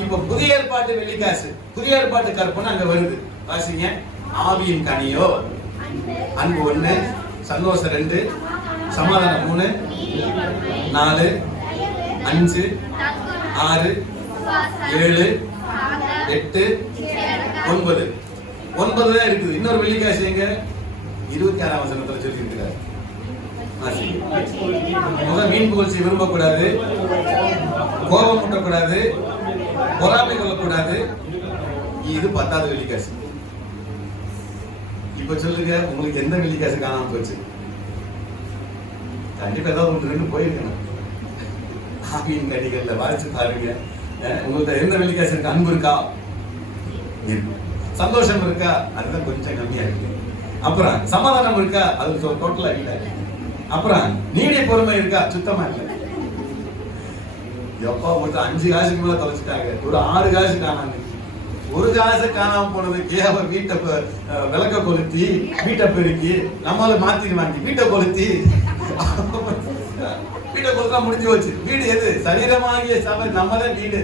இப்ப புதிய ஏற்பாட்டு வெள்ளிக்காசு, புதிய ஏற்பாட்டு கற்பனை அங்க வருது. வாசிங்க. ஆவியின் கனியோ அன்பு 1, சந்தோஷம் 2, சமாதானம் 3, 4, 5, 6, 7, 8, 9. 9 தான் இருக்குது. இன்னொரு வெள்ளிக்காசு எங்க? 26ஆம் வசனத்துல சொல்லி இருக்கிறார். வீண் புகழ்ச்சி விரும்பக்கூடாது, கோபம் ஊட்டக்கூடாது, பொறாமை கொள்ளக்கூடாது. இது 10வது வெள்ளிக்காசு. இப்ப சொல்லுங்க, உங்களுக்கு எந்த வெள்ளிக்காசு காணாம போச்சு? கண்டிப்பா ஏதாவது 1-2 போயிருக்கணும். ஆவியின் கனிகள்ல வாசிச்சு பாருங்க. உங்களுக்கு எந்த வெள்ளிக்காசு இருக்கு? அன்பு இருக்கா? சந்தோஷம் இருக்கா? அதுதான் கொஞ்சம் கம்மியா இருக்கு. அப்புறம் சமாதானம் இருக்கா? அது டோட்டலா இல்ல. அப்புறம் நீடிய பொறுமை இருக்கா? சுத்தமா இல்ல. எப்பா ஒருத்தர் 5 காசுக்கு மேல தொலைச்சிட்டாங்க, ஒரு 6 காசு காணாம. 1 காசு காணாம போனதுக்கு அவ வீட்டை விளக்க கொளுத்தி, வீட்டை பெருக்கி, நம்மளால மாத்திடுவாங்க. வீட்டை கொளுத்தி வீட்டை கொளுத்தா முடிஞ்சு வச்சு. வீடு எது? சரீரமாகிய சபை, நம்மதான் வீடு.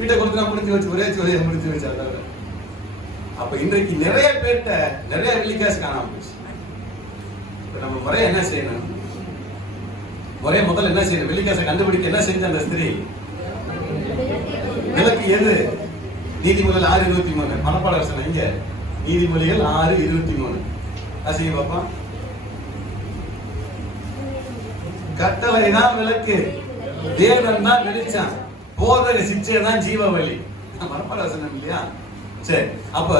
வீட்டை கொளுத்தா முடிஞ்சு வச்சு, ஒரே முடிஞ்சு வச்சு. அப்ப இன்றைக்கு நிறைய பேர்ட்ட நிறைய வெள்ளிக்காசு காணாம போச்சு. நம்ம முறை என்ன செய்யணும்? முதல்ல என்ன செய்யணும்? வெள்ளிக்காசை கண்டுபிடிக்க என்ன செஞ்ச அந்த ஸ்திரீ? விளக்கு எது? நீதிமொழிகள் 6:23. மனப்பாட வசனம் இங்க. நீதிமொழிகள் 6:23. அசிங்க பாப்பா. கட்டளை தான் விளக்கு, தேவன் தான் வெளிச்சம், போதக சிச்சை தான் ஜீவ வழி. மனப்பாட வசனம் இல்லையா? சரி, அப்ப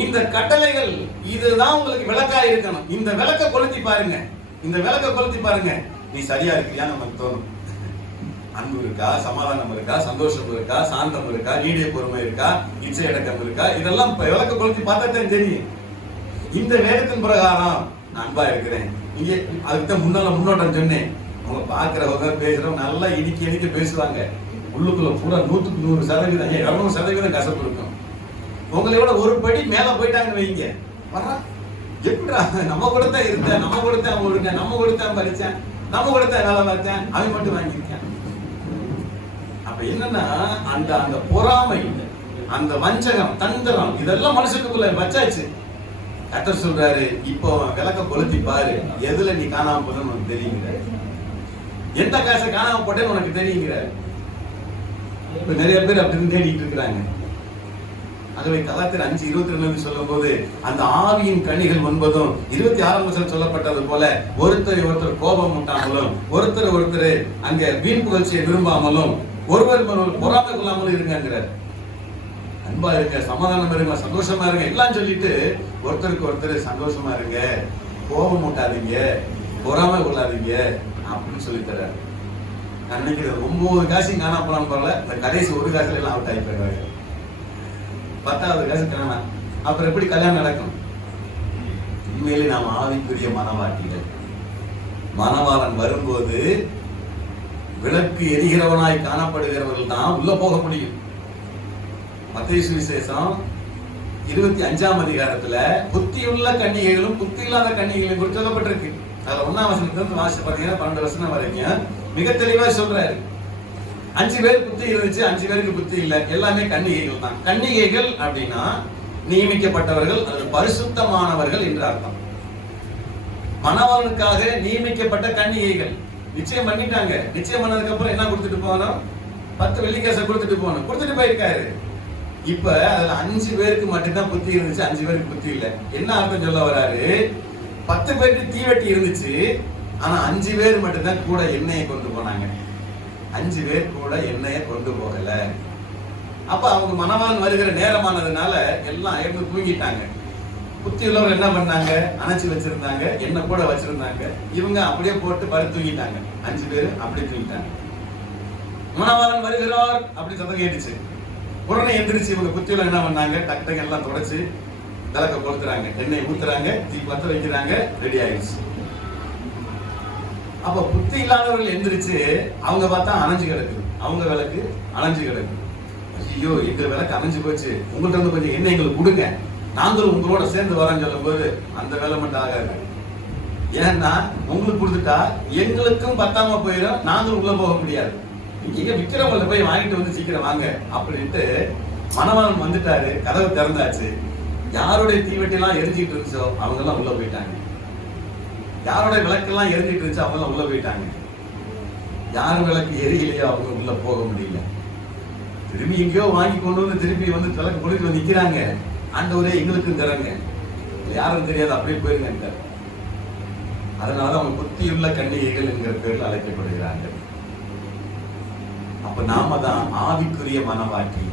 இந்த கட்டளைகள் இதுதான் உங்களுக்கு விளக்கா இருக்கணும். இந்த விளக்க கொளுத்தி பாருங்க, இந்த விளக்க கொளுத்தி பாருங்க, நீ சரியா இருக்கியா நமக்கு தோணும். அன்பு இருக்கா, சமாதானம் இருக்கா, சந்தோஷம் இருக்கா, சாந்தம் இருக்கா, நீடிய பொறுமை இருக்கா, இச்சை அடக்கம் இருக்கா, இதெல்லாம் விளக்க கொளுத்தி பார்த்தாதான் தெரியும். இந்த வேதத்தின் பிரகாரம் நான் அன்பா இருக்கிறேன். இங்கே அதுக்கு முன்னோட்டம் சொன்னேன். அவங்க பாக்குறவங்க பேசுறவங்க நல்லா இனிக்க பேசுவாங்க. உள்ளுக்குள்ள பூரா 100% 200% கசப்பு இருக்கும். உங்களை விட ஒரு படி மேல போயிட்டாங்க வைங்க, எப்படிடா நம்ம கூட தான் இருந்தேன், நம்ம கூட தான் ஓடுங்க, நம்ம கூட தான் படிச்சேன், நம்ம கூட தான் வேலை பார்த்தேன், அவன் மட்டும் வாங்கியிருக்கேன். அப்ப என்னன்னா அந்த பொறாமை, அந்த வஞ்சகம், தந்திரம், இதெல்லாம் மனுஷனுக்குள்ள வச்சாச்சு. கர்த்தர் சொல்றாரு, இப்போ விளக்க கொளுத்தி பாரு, எதுல நீ காணாம போதுன்னு உனக்கு தெரியுங்கிற, எந்த காசை காணாம போட்டேன்னு உனக்கு தெரியுங்கிற. இப்ப நிறைய பேர் அப்படின்னு தேடிட்டு இருக்கிறாங்க. ஆகவே கலாத்தியர் 5:22 சொல்லும் போது அந்த ஆவியின் கனிகள் 9 26ஆம் வசனம் சொல்லப்பட்டது போல ஒருத்தர் கோபம் உண்டாமலும், ஒருத்தர் அங்க வீண் புகழ்ச்சியை விரும்பாமலும், ஒருவர் பொறாமை கொள்ளாமலும் இருங்கிறார். அன்பா இருங்க, சமாதானம் இருங்க, சந்தோஷமா இருங்க எல்லாம் சொல்லிட்டு ஒருத்தருக்கு ஒருத்தர் சந்தோஷமா இருங்க, கோபம் ஊட்டாதீங்க, பொறாமை கொள்ளாதீங்க அப்படின்னு சொல்லி தர்றாரு. அன்னைக்கு 9 காசு காணாம போனாலும் பரவாயில்ல, இந்த கடைசி ஒரு காசுல எல்லாம் அவுட் ஆகி போயிடுவாங்க. 10வது காசு காணாம. அப்புறம் எப்படி கல்யாணம் நடக்கும்? உண்மையிலே நாம் ஆவிக்குரிய மனவாட்டிகள். மணவாளன் வரும்போது விளக்கு எரிகிறவனாய் காணப்படுகிறவர்கள் தான் உள்ள போக முடியும். மத்தேயு சுவிசேஷம் 25ஆம் அதிகாரத்துல புத்தியுள்ள கன்னிகைகளும் புத்தி இல்லாத கன்னிகைகளும் குறித்து சொல்லப்பட்டிருக்கு. அதுல 1ஆம் வசனத்துல வாசிச்சு பாத்தீங்கன்னா 12 வசனம் வரைக்கும் மிக தெளிவா சொல்றாரு. 5 பேர் புத்தி இருந்துச்சு, 5 பேருக்கு புத்தி இல்ல, எல்லாமே கன்னிகைகள் தான். கன்னிகைகள் அப்படின்னா நியமிக்கப்பட்டவர்கள் அல்லது பரிசுத்தமானவர்கள் என்று அர்த்தம். மணவாளனுக்காக நியமிக்கப்பட்ட கன்னிகைகள் நிச்சயம் பண்ணிட்டாங்க. நிச்சயம் பண்ணதுக்கு அப்புறம் என்ன கொடுத்துட்டு போகணும்? 10 வெள்ளிக்காசை கொடுத்துட்டு போகணும். கொடுத்துட்டு போயிருக்காரு. இப்ப அதுல 5 பேருக்கு மட்டும்தான் புத்தி இருந்துச்சு, 5 பேருக்கு புத்தி இல்ல. என்ன அர்த்தம் சொல்ல வராரு? 10 பேருக்கு தீவெட்டி இருந்துச்சு, ஆனா 5 பேர் மட்டும்தான் கூட எண்ணெயை கொண்டு போனாங்க. 5 பேர் கூட எண்ணெயை கொண்டு போகல. அப்ப அவங்க மணவாளன் வருகிற நேரமானதுனால எல்லாம் அயர்ந்து தூங்கிட்டாங்க. புத்தி உள்ளவர் என்ன பண்ணாங்க? அணைச்சு வச்சிருந்தாங்க, எண்ணெய் கூட வச்சிருந்தாங்க. இவங்க அப்படியே போட்டு படுத்து தூங்கிட்டாங்க. 5 பேர் அப்படியே தூங்கிட்டாங்க. மணவாளன் வருகிறார் அப்படி சத்தம் கேட்டுச்சு. உடனே எந்திரிச்சு இவங்க புத்தியுள்ள என்ன பண்ணாங்க? டக்கு எல்லாம் தொடச்சு விளக்க கொளுத்துறாங்க, எண்ணெய் ஊத்துறாங்க, தீ பத்த வைக்கிறாங்க, ரெடி ஆயிடுச்சு. அப்ப புத்தி இல்லாதவர்கள் எந்திரிச்சு அவங்க பார்த்தா அணைஞ்சு கிடக்குது. அவங்க விளக்கு அணைஞ்சு கிடக்கு. ஐயோ, எங்க விளக்கு அணைஞ்சு போச்சு, உங்கள்கிட்ட வந்து கொஞ்சம் எண்ணெய் எங்களுக்கு கொடுங்க, நாங்களும் உங்களோட சேர்ந்து வரோம்னு சொல்லும் போது அந்த வேலை மட்டும் ஆகாது. ஏன்னா உங்களுக்கு கொடுத்துட்டா எங்களுக்கும் பத்தாம போயிடும், நாங்களும் உள்ள போக முடியாது. நீங்க விக்கிறவங்கள போய் வாங்கிட்டு வந்து சீக்கிரம் வாங்க அப்படின்ட்டு மணவாளன் வந்துட்டாரு. கதவு திறந்தாச்சு. யாருடைய தீவெட்டி எல்லாம் எரிஞ்சிட்டு இருந்துச்சோ அவங்க எல்லாம் உள்ள போயிட்டாங்க. யாருடைய விளக்கெல்லாம் எரிஞ்சிட்டு இருந்துச்சோ அவங்க எல்லாம் உள்ள போயிட்டாங்க. யார் விளக்கு எரியலையோ அவங்க உள்ள போக முடியல. திரும்பி எங்கேயோ வாங்கி கொண்டு வந்து திருப்பி வந்து விளக்கு கொண்டு வந்து நிக்கிறாங்க. ஆண்டவரே எங்களுக்கும் தரங்க, யாரும் தெரியாது, அப்படியே போயிருங்க. அதனால அவங்க புத்தியுள்ள கன்னிகைகள் என்கிற பேரில் அழைக்கப்படுகிறாங்க. அப்ப நாம தான் ஆவிக்குரிய மனவாட்டி.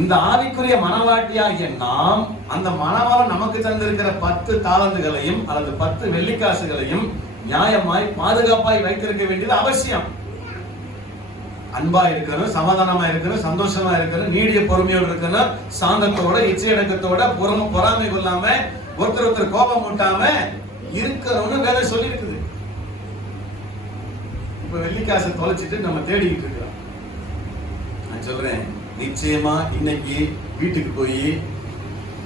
இந்த ஆவிக்குரிய மனவாட்டியாகிய நாம் அந்த மணவாளன் நமக்கு தந்திருக்கிற 10 தாலந்துகளையும் அல்லது 10 வெள்ளிக்காசுகளையும் நியாயமாய் பாதுகாப்பாய் வைத்திருக்க வேண்டியது அவசியம். அன்பா இருக்கணும், சமாதானமா இருக்கணும், சந்தோஷமா இருக்கணும், நீடிய பொறுமையோடு இருக்கணும், சாந்தத்தோட இச்சையடக்கத்தோட பொறாமை கொள்ளாம ஒருத்தர் கோபம் மூட்டாம இருக்கணும்னு வேலை சொல்லி இருக்குது. இப்ப வெள்ளிக்காசை தொலைச்சிட்டு நம்ம தேடிக்கிட்டு இருக்கிறோம். நான் சொல்றேன், நிச்சயமா இன்னைக்கு வீட்டுக்கு போய்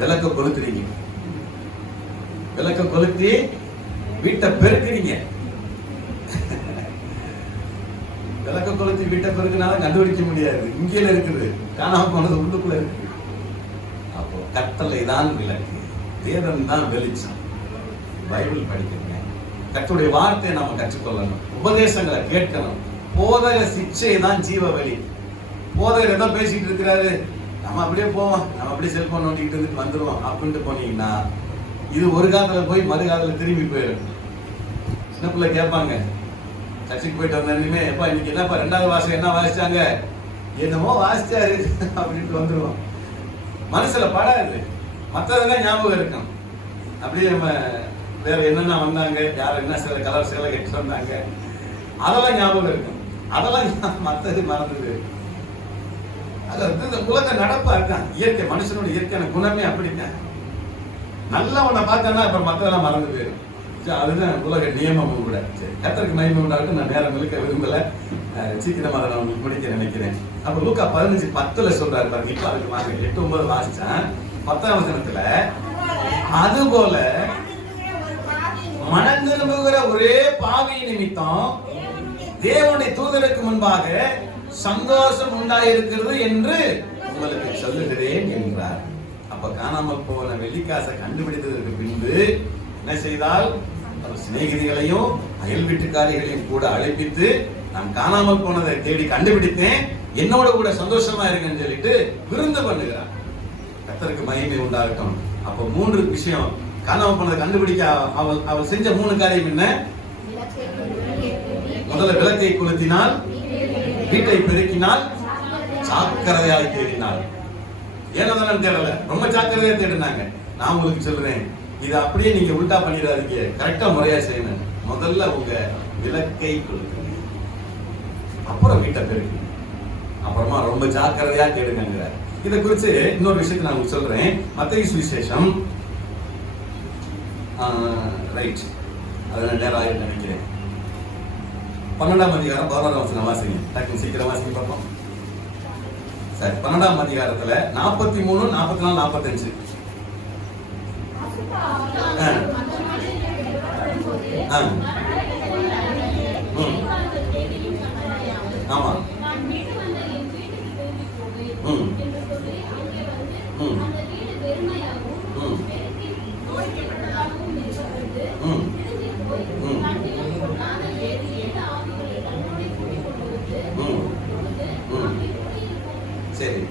விளக்க கொளுத்துறீங்க, விளக்க கொளுத்தி வீட்டை பெருக்குறீங்க. விளக்க கொளுத்தி வீட்டை பெருக்குனால கண்டுபிடிக்க முடியாது, இங்கேல இருக்குது, காணாம போனது உள்ளுக்குள்ள இருக்கு. அப்போ கட்டளை தான் விளக்கு, வேதம் தான் வெளிச்சம். பைபிள் படிக்கணுங்க, கர்த்தருடைய வார்த்தையை நாம கற்றுக்கொள்ளணும், உபதேசங்களை கேட்கணும். போதக சிக்ஷை தான் ஜீவ வழி. போதகர் ஏதோ பேசிட்டு இருக்கிறாரு, நம்ம அப்படியே போவோம், நம்ம அப்படியே செல்போன் நோண்டிக்கிட்டு இருந்துட்டு வந்துடுவோம் அப்படின்ட்டு போனீங்கன்னா இது ஒரு காலத்துல போய் மறு காலத்துல திரும்பி போயிடும். சின்ன பிள்ளை கேட்பாங்க, சர்ச்சுக்கு போயிட்டு வந்தேன்னுமே, எப்பா இன்னைக்கு என்னப்பா 2வது வாசகம் என்ன வாசிச்சாங்க? என்னமோ வாசிச்சாரு அப்படின்ட்டு வந்துடுவோம். மனசுல படாது, மற்றதெல்லாம் ஞாபகம் இருக்கும். அப்படியே நம்ம வேற என்னென்ன வந்தாங்க, யார் என்ன சில கலர் சேலை கட்டி வந்தாங்க, அதெல்லாம் ஞாபகம் இருக்கும். அதெல்லாம் மற்றது மறந்தது. அது உலக நடப்பா இருக்கான். இயற்கை, மனுஷனோட இயற்கையான குணமே அப்படித்தான். நல்லா உன்னை பார்த்தேன்னா அப்புறம் மற்றதெல்லாம் மறந்து போயிடும். அதுதான் உலக நியமமும் கூட. சரி, கர்த்தருக்கு மகிமை உண்டாகட்டும். நான் நேரம் இழுக்க விரும்பல, சீக்கிரமா நான் உங்களுக்கு முடிக்க நினைக்கிறேன். அப்ப லூக்கா 15:10 சொல்றாரு பாருங்க. இப்ப அதுக்கு வாங்க 8-9 வாசிச்சேன். 10ஆம் வசனத்துல, அதுபோல மனம் திரும்புகிற ஒரே பாவி நிமித்தம் தேவனுடைய தூதருக்கு முன்பாக சந்தோஷம் உண்டாயிருக்கிறது என்று உங்களுக்கு சொல்லுகிறேன் என்றார். அப்ப காணாமல் போன வெள்ளிக்காசை கண்டுபிடித்ததற்கு பின்பு என்ன செய்தால், சிநேகிதிகளையும் அயல் வீட்டுக்காரிகளையும் கூட அழைப்பித்து, நான் காணாமல் போனதை தேடி கண்டுபிடித்தேன், என்னோட கூட சந்தோஷமா இருக்குன்னு சொல்லிட்டு விருந்து பண்ணுகிறார். கர்த்தருக்கு மகிமை உண்டாகட்டும். அப்ப 3 விஷயம். காணாமல் போனதை கண்டுபிடிக்க அவள் செஞ்ச 3 காரியம் என்ன? முதல்ல விளக்கை கொளுத்தினால், வீட்டை பெருக்கினால், ஜாக்கிரதையாய் தேடினாள். ஏனதான் தேடல, ரொம்ப ஜாக்கிரதையா தேடினாங்க. நான் உங்களுக்கு சொல்றேன், இதை அப்படியே நீங்க உல்டா பண்ணிடாதீங்க, கரெக்டா முறையா செய்யணும். முதல்ல உங்க விளக்கை கொளுத்துங்க. அப்புறம் வீட்டை பெருக்கு, அப்புறமா ரொம்ப ஜாக்கிரதையா கேளுங்கிறார். இதை குறித்து இன்னொரு விஷயத்தை நான் உங்களுக்கு சொல்றேன். மத்தேயு சுவிசேஷம் ரைட், அது நேரம் ஆயிரம் நினைக்கிறேன். 12ஆம் அதிகாரம் 16ஆம் வசனம் வாசிங்க. டக்குனு சீக்கிரம் வாசிங்க பார்ப்போம். சரி, 12ஆம் அதிகாரத்துல 43, 44, 45. ஆமா. சரி,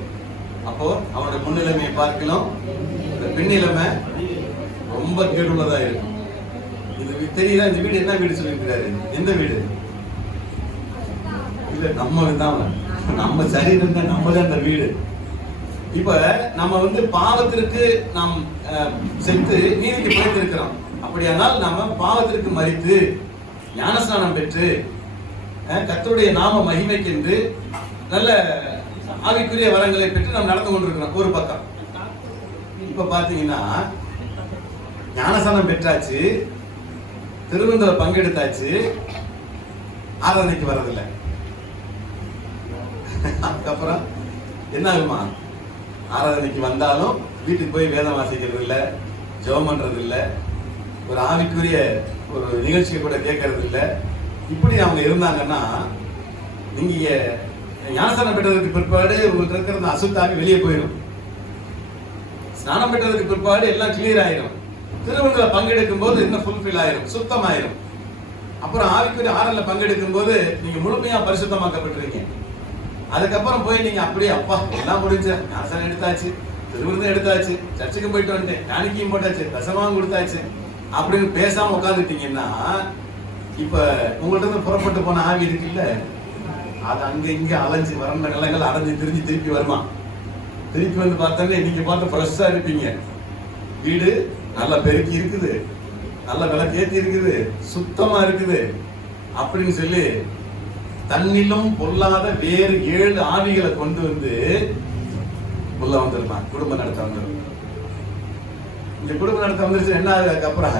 அப்போ அவனுடைய முன்னிலைமையை பார்க்கலாம், இந்த பின்னிலைமை ரொம்ப கேடுள்ளதா இருக்கும். இது தெரியல. இந்த வீடு என்ன வீடு சொல்லியிருக்கிறாரு? எந்த வீடு? இல்ல, நம்ம தான், நம்ம சரீரம் தான், நம்ம தான் அந்த வீடு. இப்ப நம்ம வந்து பாவத்திற்கு நாம் செத்து நீதிக்கு பிழைத்திருக்கிறோம். அப்படியானால் நம்ம பாவத்திற்கு மரித்து ஞானஸ்நானம் பெற்று கர்த்தருடைய நாம மகிமைக்கென்று நல்ல ஆவிக்குரிய வரங்களை பெற்று நாம் நடந்து கொண்டிருக்கிறோம் ஒரு பக்கம். இப்ப பாத்தீங்கன்னா ஞானஸ்நானம் பெற்றாச்சு, திருவிருந்தில பங்கெடுத்தாச்சு, ஆராதனைக்கு வர்றதில்லை. அதுக்கப்புறம் என்ன ஆகுமா? ஆராதனைக்கு வந்தாலும் வீட்டுக்கு போய் வேதம் வாசிக்கிறது இல்லை, ஜெபம் பண்றது இல்லை, ஒரு ஆவிக்குரிய ஒரு நிகழ்ச்சியை கூட கேட்கறது இல்லை. இப்படி அவங்க இருந்தாங்கன்னா நீங்க ஞானஸ்நானம் பெற்றதுக்கு பிற்பாடு உங்களுக்கு இருக்கிற அசுத்தாவி வெளியே போயிடும். ஸ்நானம் பெற்றதுக்கு பிற்பாடு எல்லாம் கிளியர் ஆயிரும். திருவிழா பங்கெடுக்கும் போது இன்னும் ஃபுல்ஃபில் ஆயிரும், சுத்தமாயிரும். அப்புறம் ஆவிக்குரிய ஆறல்ல பங்கெடுக்கும் போது நீங்க முழுமையா பரிசுத்தமாக்கப்பட்டிருக்கீங்க. அதுக்கப்புறம் போய் நீங்க அப்படியே அப்பா எல்லாம் முடிஞ்ச ஞானஸ்நானம் எடுத்தாச்சு, திருவிருந்தம் எடுத்தாச்சு, சர்ச்சுக்கு போயிட்டு வந்துட்டேன், காணிக்கையும் போட்டாச்சு, தசமாவும் கொடுத்தாச்சு அப்படின்னு பேசாம உட்காந்துட்டீங்கன்னா இப்ப உங்கள்ட்ட இருந்து புறப்பட்டு போன ஆவி இருக்குல்ல, அது அங்க இங்க அலைஞ்சு வறண்ட நிலங்கள் அடைஞ்சு திரிஞ்சு திருப்பி வருமா. திருப்பி வந்து பார்த்தோன்னே நீங்க பார்த்து ஃப்ரெஷ்ஷா இருப்பீங்க. வீடு நல்லா பெருக்கி இருக்குது, நல்ல விளக்கு ஏத்தி இருக்குது, சுத்தமா இருக்குது அப்படின்னு சொல்லி தன்னிலும் பொல்லாத வேறு 7 ஆவிகளை கொண்டு வந்து உள்ள வந்துருப்பான். குடும்பம் நடத்த வந்துடும். இந்த குடும்பம் நடத்த வந்துருச்சு என்ன ஆகுது? அப்புறம்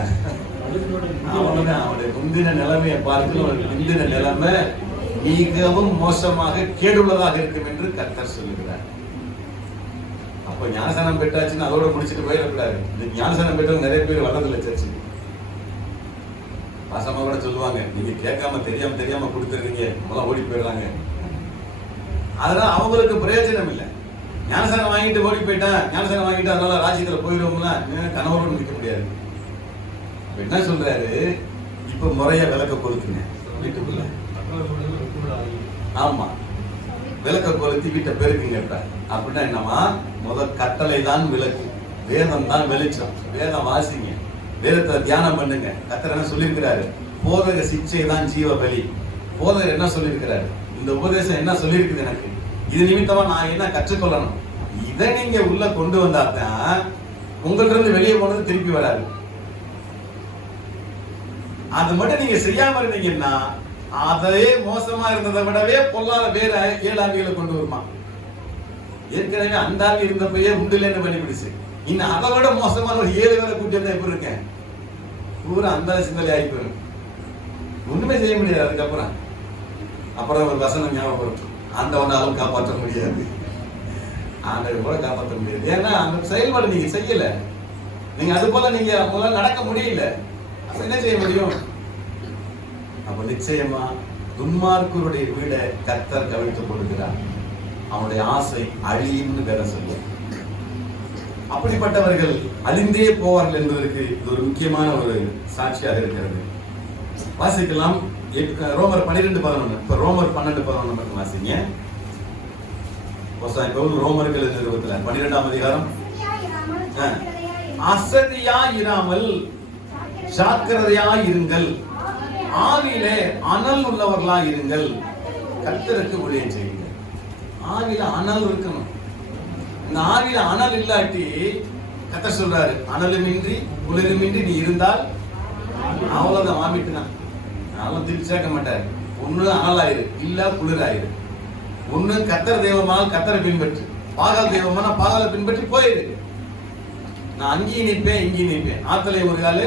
அவனுடைய முந்தின நிலைமையை பார்த்து முந்தின நிலைமை மிகவும் மோசமாக கேடுள்ளதாக இருக்கும் என்று கர்த்தர் சொல்லுகிறார். அப்ப ஞானஸ்நானம் பெற்றாச்சுன்னு அதோட முடிச்சுட்டு போயிடக்கூடாது. இந்த ஞானஸ்நானம் பெற்றவங்க நிறைய பேர் வர்றதில்லை சர்ச்சுக்கு. பசங்க கூட சொல்லுவாங்க, நீங்க கேட்காம தெரியாம கொடுத்துருக்கீங்க, நம்மளாம் ஓடி போயிடுறாங்க. அதனால அவங்களுக்கு பிரயோஜனம் இல்லை. ஞானஸ்நானம் வாங்கிட்டு ஓடி போயிட்டேன், ஞானஸ்நானம் வாங்கிட்டு அதனால ராஜ்யத்துல போயிடுவோம்னா கணவரோடு நிற்க முடியாது. என்ன சொல்றாரு? இப்ப முறைய விளக்க கொளுத்துங்க வீட்டுக்குள்ள. ஆமா, விளக்க கொளுத்தி வீட்டை பெருக்குங்க. அப்படின்னா என்னமா? முதல் கட்டளை தான் விளக்கு, வேதம் தான் வெளிச்சம். வேதம் வாசிங்க, வேதத்தை தியானம் பண்ணுங்க. கர்த்தர் என்ன சொல்லியிருக்கிறாரு? போதக சிக்ஷை தான் ஜீவ பலி. போதகர் என்ன சொல்லியிருக்கிறாரு? இந்த உபதேசம் என்ன சொல்லியிருக்குது எனக்கு, இது நிமித்தமா நான் என்ன கற்றுக்கொள்ளணும், இதை நீங்க உள்ள கொண்டு வந்தாதான் உங்கள்ட்ட இருந்து வெளியே போனது திருப்பி வராது. அது மட்டும் நீங்க செய்யாம இருந்தீங்கன்னா அதே மோசமா இருந்ததை விடவே பொல்லாத வேற 7 ஆவிகளை கொண்டு வருமா. ஏற்கனவே அந்த ஆவி இருந்தப்பயே உண்டுலேன்னு பண்ணிவிடுச்சு. இன்னும் அதை விட மோசமான ஒரு 7 வேலை கூட்டி வந்தா எப்படி இருக்கேன்? பூரா அந்த சிந்தனை ஆகி போயிடும், ஒண்ணுமே செய்ய முடியாது. அதுக்கப்புறம் ஒரு வசனம் ஞாபகம் வரும், ஆண்டவனாலும் காப்பாற்ற முடியாது, ஆண்டவர் கூட காப்பாற்ற முடியாது. ஏன்னா அந்த செயல்பாடு நீங்க செய்யல, நீங்க அது போல நீங்க முதல்ல நடக்க முடியல. அப்ப என்ன செய்ய முடியும்? அப்ப நிச்சயமா துன்மார்க்கருடைய வீடை கர்த்தர் கவிழ்த்துக் கொடுக்கிறார். அவனுடைய ஆசை அழியும்னு வேற சொல்லுவோம். அப்படிப்பட்டவர்கள் அழிந்தே போவார்கள் என்பதற்கு இது ஒரு முக்கியமான ஒரு சாட்சியாக இருக்கிறது. வாசிக்கலாம் ரோமர் 12:11. இப்ப ரோமர் 12:11 மட்டும் வாசிங்க. ரோமர்கள் நிறுவனத்துல 12ஆம் அதிகாரம். அசதியா இராமல் ஜாக்கிரதையா இருங்கள், ஆவியிலே அனல் உள்ளவர்களா இருங்கள், கர்த்தருக்கு ஊழியம் செய்யுங்கள். ஆவியில அனல் இருக்கணும். இந்த ஆவியில அனல் இல்லாட்டி கர்த்தர் சொல்றாரு, அனலுமின்றி குளிருமின்றி நீ இருந்தால் அவ்வளவுதான், வாமிட்டு தான். நானும் திருப்பி சேர்க்க மாட்டாரு. ஒண்ணு அனலாயிரு, இல்ல குளிராயிரு. ஒண்ணு கத்தர் தெய்வமாக கத்தரை பின்பற்று, பாகால் தெய்வமான பாகாலை பின்பற்றி போயிரு. நான் அங்கேயும் நிற்பேன் இங்கேயும் நிற்பேன். ஆத்தலை ஒரு காலு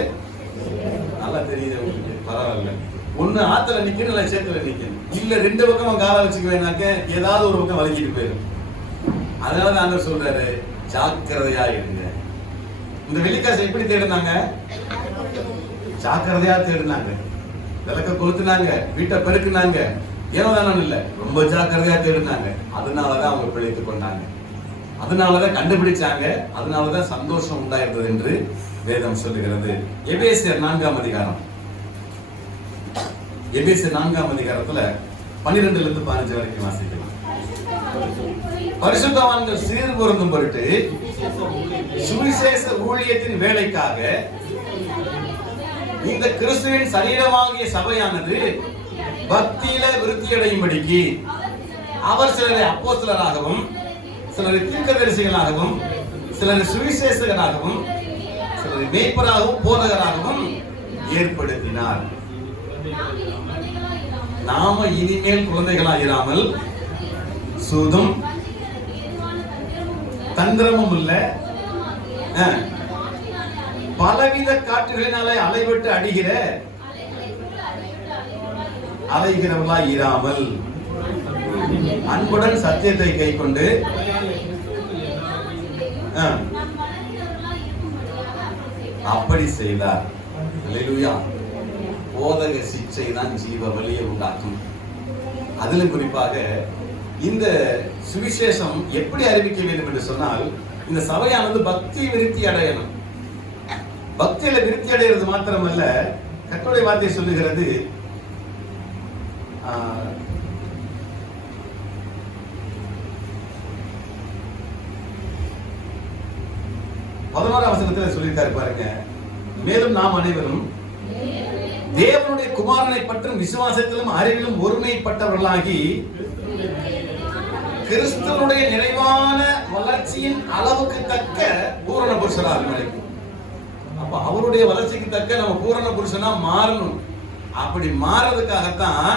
நல்லா தெரியுது உங்களுக்கு, பரவாயில்ல. ஒண்ணு ஆத்துல நிக்கணும், இல்ல சேத்துல நிக்கணும். இல்ல ரெண்டு பக்கம் காலை வச்சுக்குவேனாக்க ஏதாவது ஒரு பக்கம் வலிக்கிட்டு போயிடும். அதனால ஆண்டவர் சொல்றாரு, ஜாக்கிரதையா இருங்க. இந்த வெள்ளிக்காசை எப்படி தேடினாங்க? ஜாக்கிரதையா தேடினாங்க. விளக்க கொளுத்துனாங்க, வீட்டை பெருக்குனாங்க. ஏனோ தானே இல்ல, ரொம்ப ஜாக்கிரதையா தேடினாங்க. அதனாலதான் அவங்க பிழைத்துக் கொண்டாங்க, அதனாலதான் கண்டுபிடிச்சாங்க, அதனாலதான் சந்தோஷம் உண்டாயிருந்தது என்று வேதம் சொல்லுகிறது. எபேசியர் 4ஆம் அதிகாரம், எபேசியர் 4ஆம் அதிகாரத்துல 12 இருந்து 15 வரைக்கும் வாசிக்கலாம். பரிசுத்தவான்கள் சீர் பொருந்தும் பொருட்டு சுவிசேஷ ஊழியத்தின் வேலைக்காக இந்த கிறிஸ்துவின் சரீரமாகிய சபையானது பக்தியில விருத்தியடையும்படிக்கு அவர் சிலரை அப்போஸ்தலராகவும், சிலரை தீர்க்கதரிசிகளாகவும், சிலரை சுவிசேஷகராகவும், சிலரை மேய்ப்பராகவும் போதகராகவும் ஏற்படுத்தினார். நாம இனிமேல் குழந்தைகளாயிராமல் சூதும் தந்திரமும் இல்ல, பலவித காற்றுகளினாலே அலைவிட்டு அடிகிற அலைகிறவர்களா இராமல் அன்புடன் சத்தியத்தை கை கொண்டு அப்படி செய்தார். அல்லேலூயா. போதக சிக்ஷை தான் ஜீவ வழியை உண்டாக்கும். அதிலும் குறிப்பாக இந்த சுவிசேஷம் எப்படி அறிவிக்க வேண்டும் என்று சொன்னால், இந்த சபையானது பக்தி விருத்தி அடையணும். பக்தியில விருத்தி அடைகிறது மாத்திரமல்ல, கர்த்தருடைய வார்த்தை சொல்லுகிறது, 11ஆம் வசனத்தில் சொல்லியிருக்காரு பாருங்க, மேலும் நாம் அனைவரும் தேவனுடைய குமாரனை பற்றும் விசுவாசத்திலும் அறிவிலும் ஒருமைப்பட்டவர்களாகி கிறிஸ்துவனுடைய நிறைவான வளர்ச்சியின் அளவுக்கு தக்க பூரண புருஷராக நினைக்கும். அப்ப அவருடைய வளர்ச்சிக்கு தக்க நம்ம பூரண புருஷனா மாறணும். அப்படி மாறதுக்காகத்தான்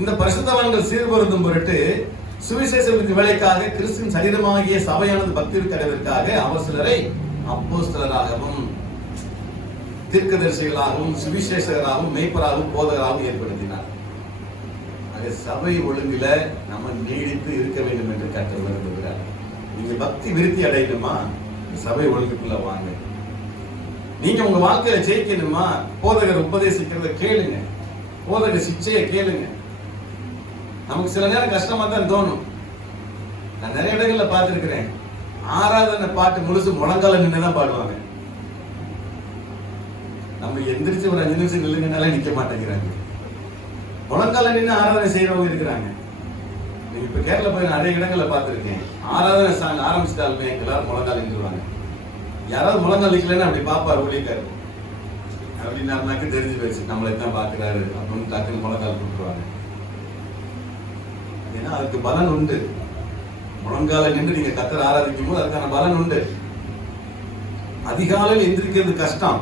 இந்த பரிசுத்தவான்கள் சீர்பொருந்தும் பொருட்டு சுவிசேஷத்தின் வேலைக்காக கிறிஸ்துவின் சரீரமாகிய சபையானது பக்தி அடைவதற்காக அவர் சிலரை அப்போஸ்தலராகவும், தீர்க்கதரிசிகளாகவும், சுவிசேஷகராகவும், மேய்ப்பராகவும், போதகராகவும் ஏற்படுத்தினார். சபை ஒழுங்குல நம்ம நீடித்து இருக்க வேண்டும் என்று கர்த்தர் விரும்புகிறார். நீங்க பக்தி விருத்தி அடையணுமா, சபை ஒழுங்குக்குள்ள வாங்க. நீங்க உங்க வாழ்க்கையில ஜெயிக்கணுமா, போதகர் உபதேசிக்கிறத கேளுங்க, போதகர் சிக்ஷையை கேளுங்க. நமக்கு சில நேரம் கஷ்டமா தான் தோணும். நான் நிறைய இடங்கள்ல பார்த்திருக்கிறேன், ஆராதனை பாட்டு முழுசு முழங்கால நின்றுதான் பாடுவாங்க. நம்ம எந்திரிச்சு ஒரு 5 நிமிஷம் நில்லுங்கனால நிக்க மாட்டேங்கிறாங்க. முழங்கால நின்று ஆராதனை செய்யறவங்க இருக்கிறாங்க. நீங்க இப்ப கேரளா போய் நிறைய இடங்கள்ல பார்த்திருக்கேன், ஆராதனை சாங் ஆரம்பிச்சிட்டாலுமே எல்லாரும் முழங்கால நின்றுவாங்க. யாராவது முழங்கால் நிக்கலன்னு அப்படி பாப்பாரு ஊழியக்காரு, அப்படின்னாக்கு தெரிஞ்சு போயிடுச்சு நம்மளை தான் பாக்குறாரு அப்படின்னு டக்குன்னு முழங்கால் கொடுத்துருவாங்க. ஏன்னா அதுக்கு பலன் உண்டு. முழங்கால நின்று நீங்க கர்த்தரை ஆராதிக்கும் போது அதுக்கான பலன் உண்டு. அதிகாலையில் எந்திரிக்கிறது கஷ்டம்,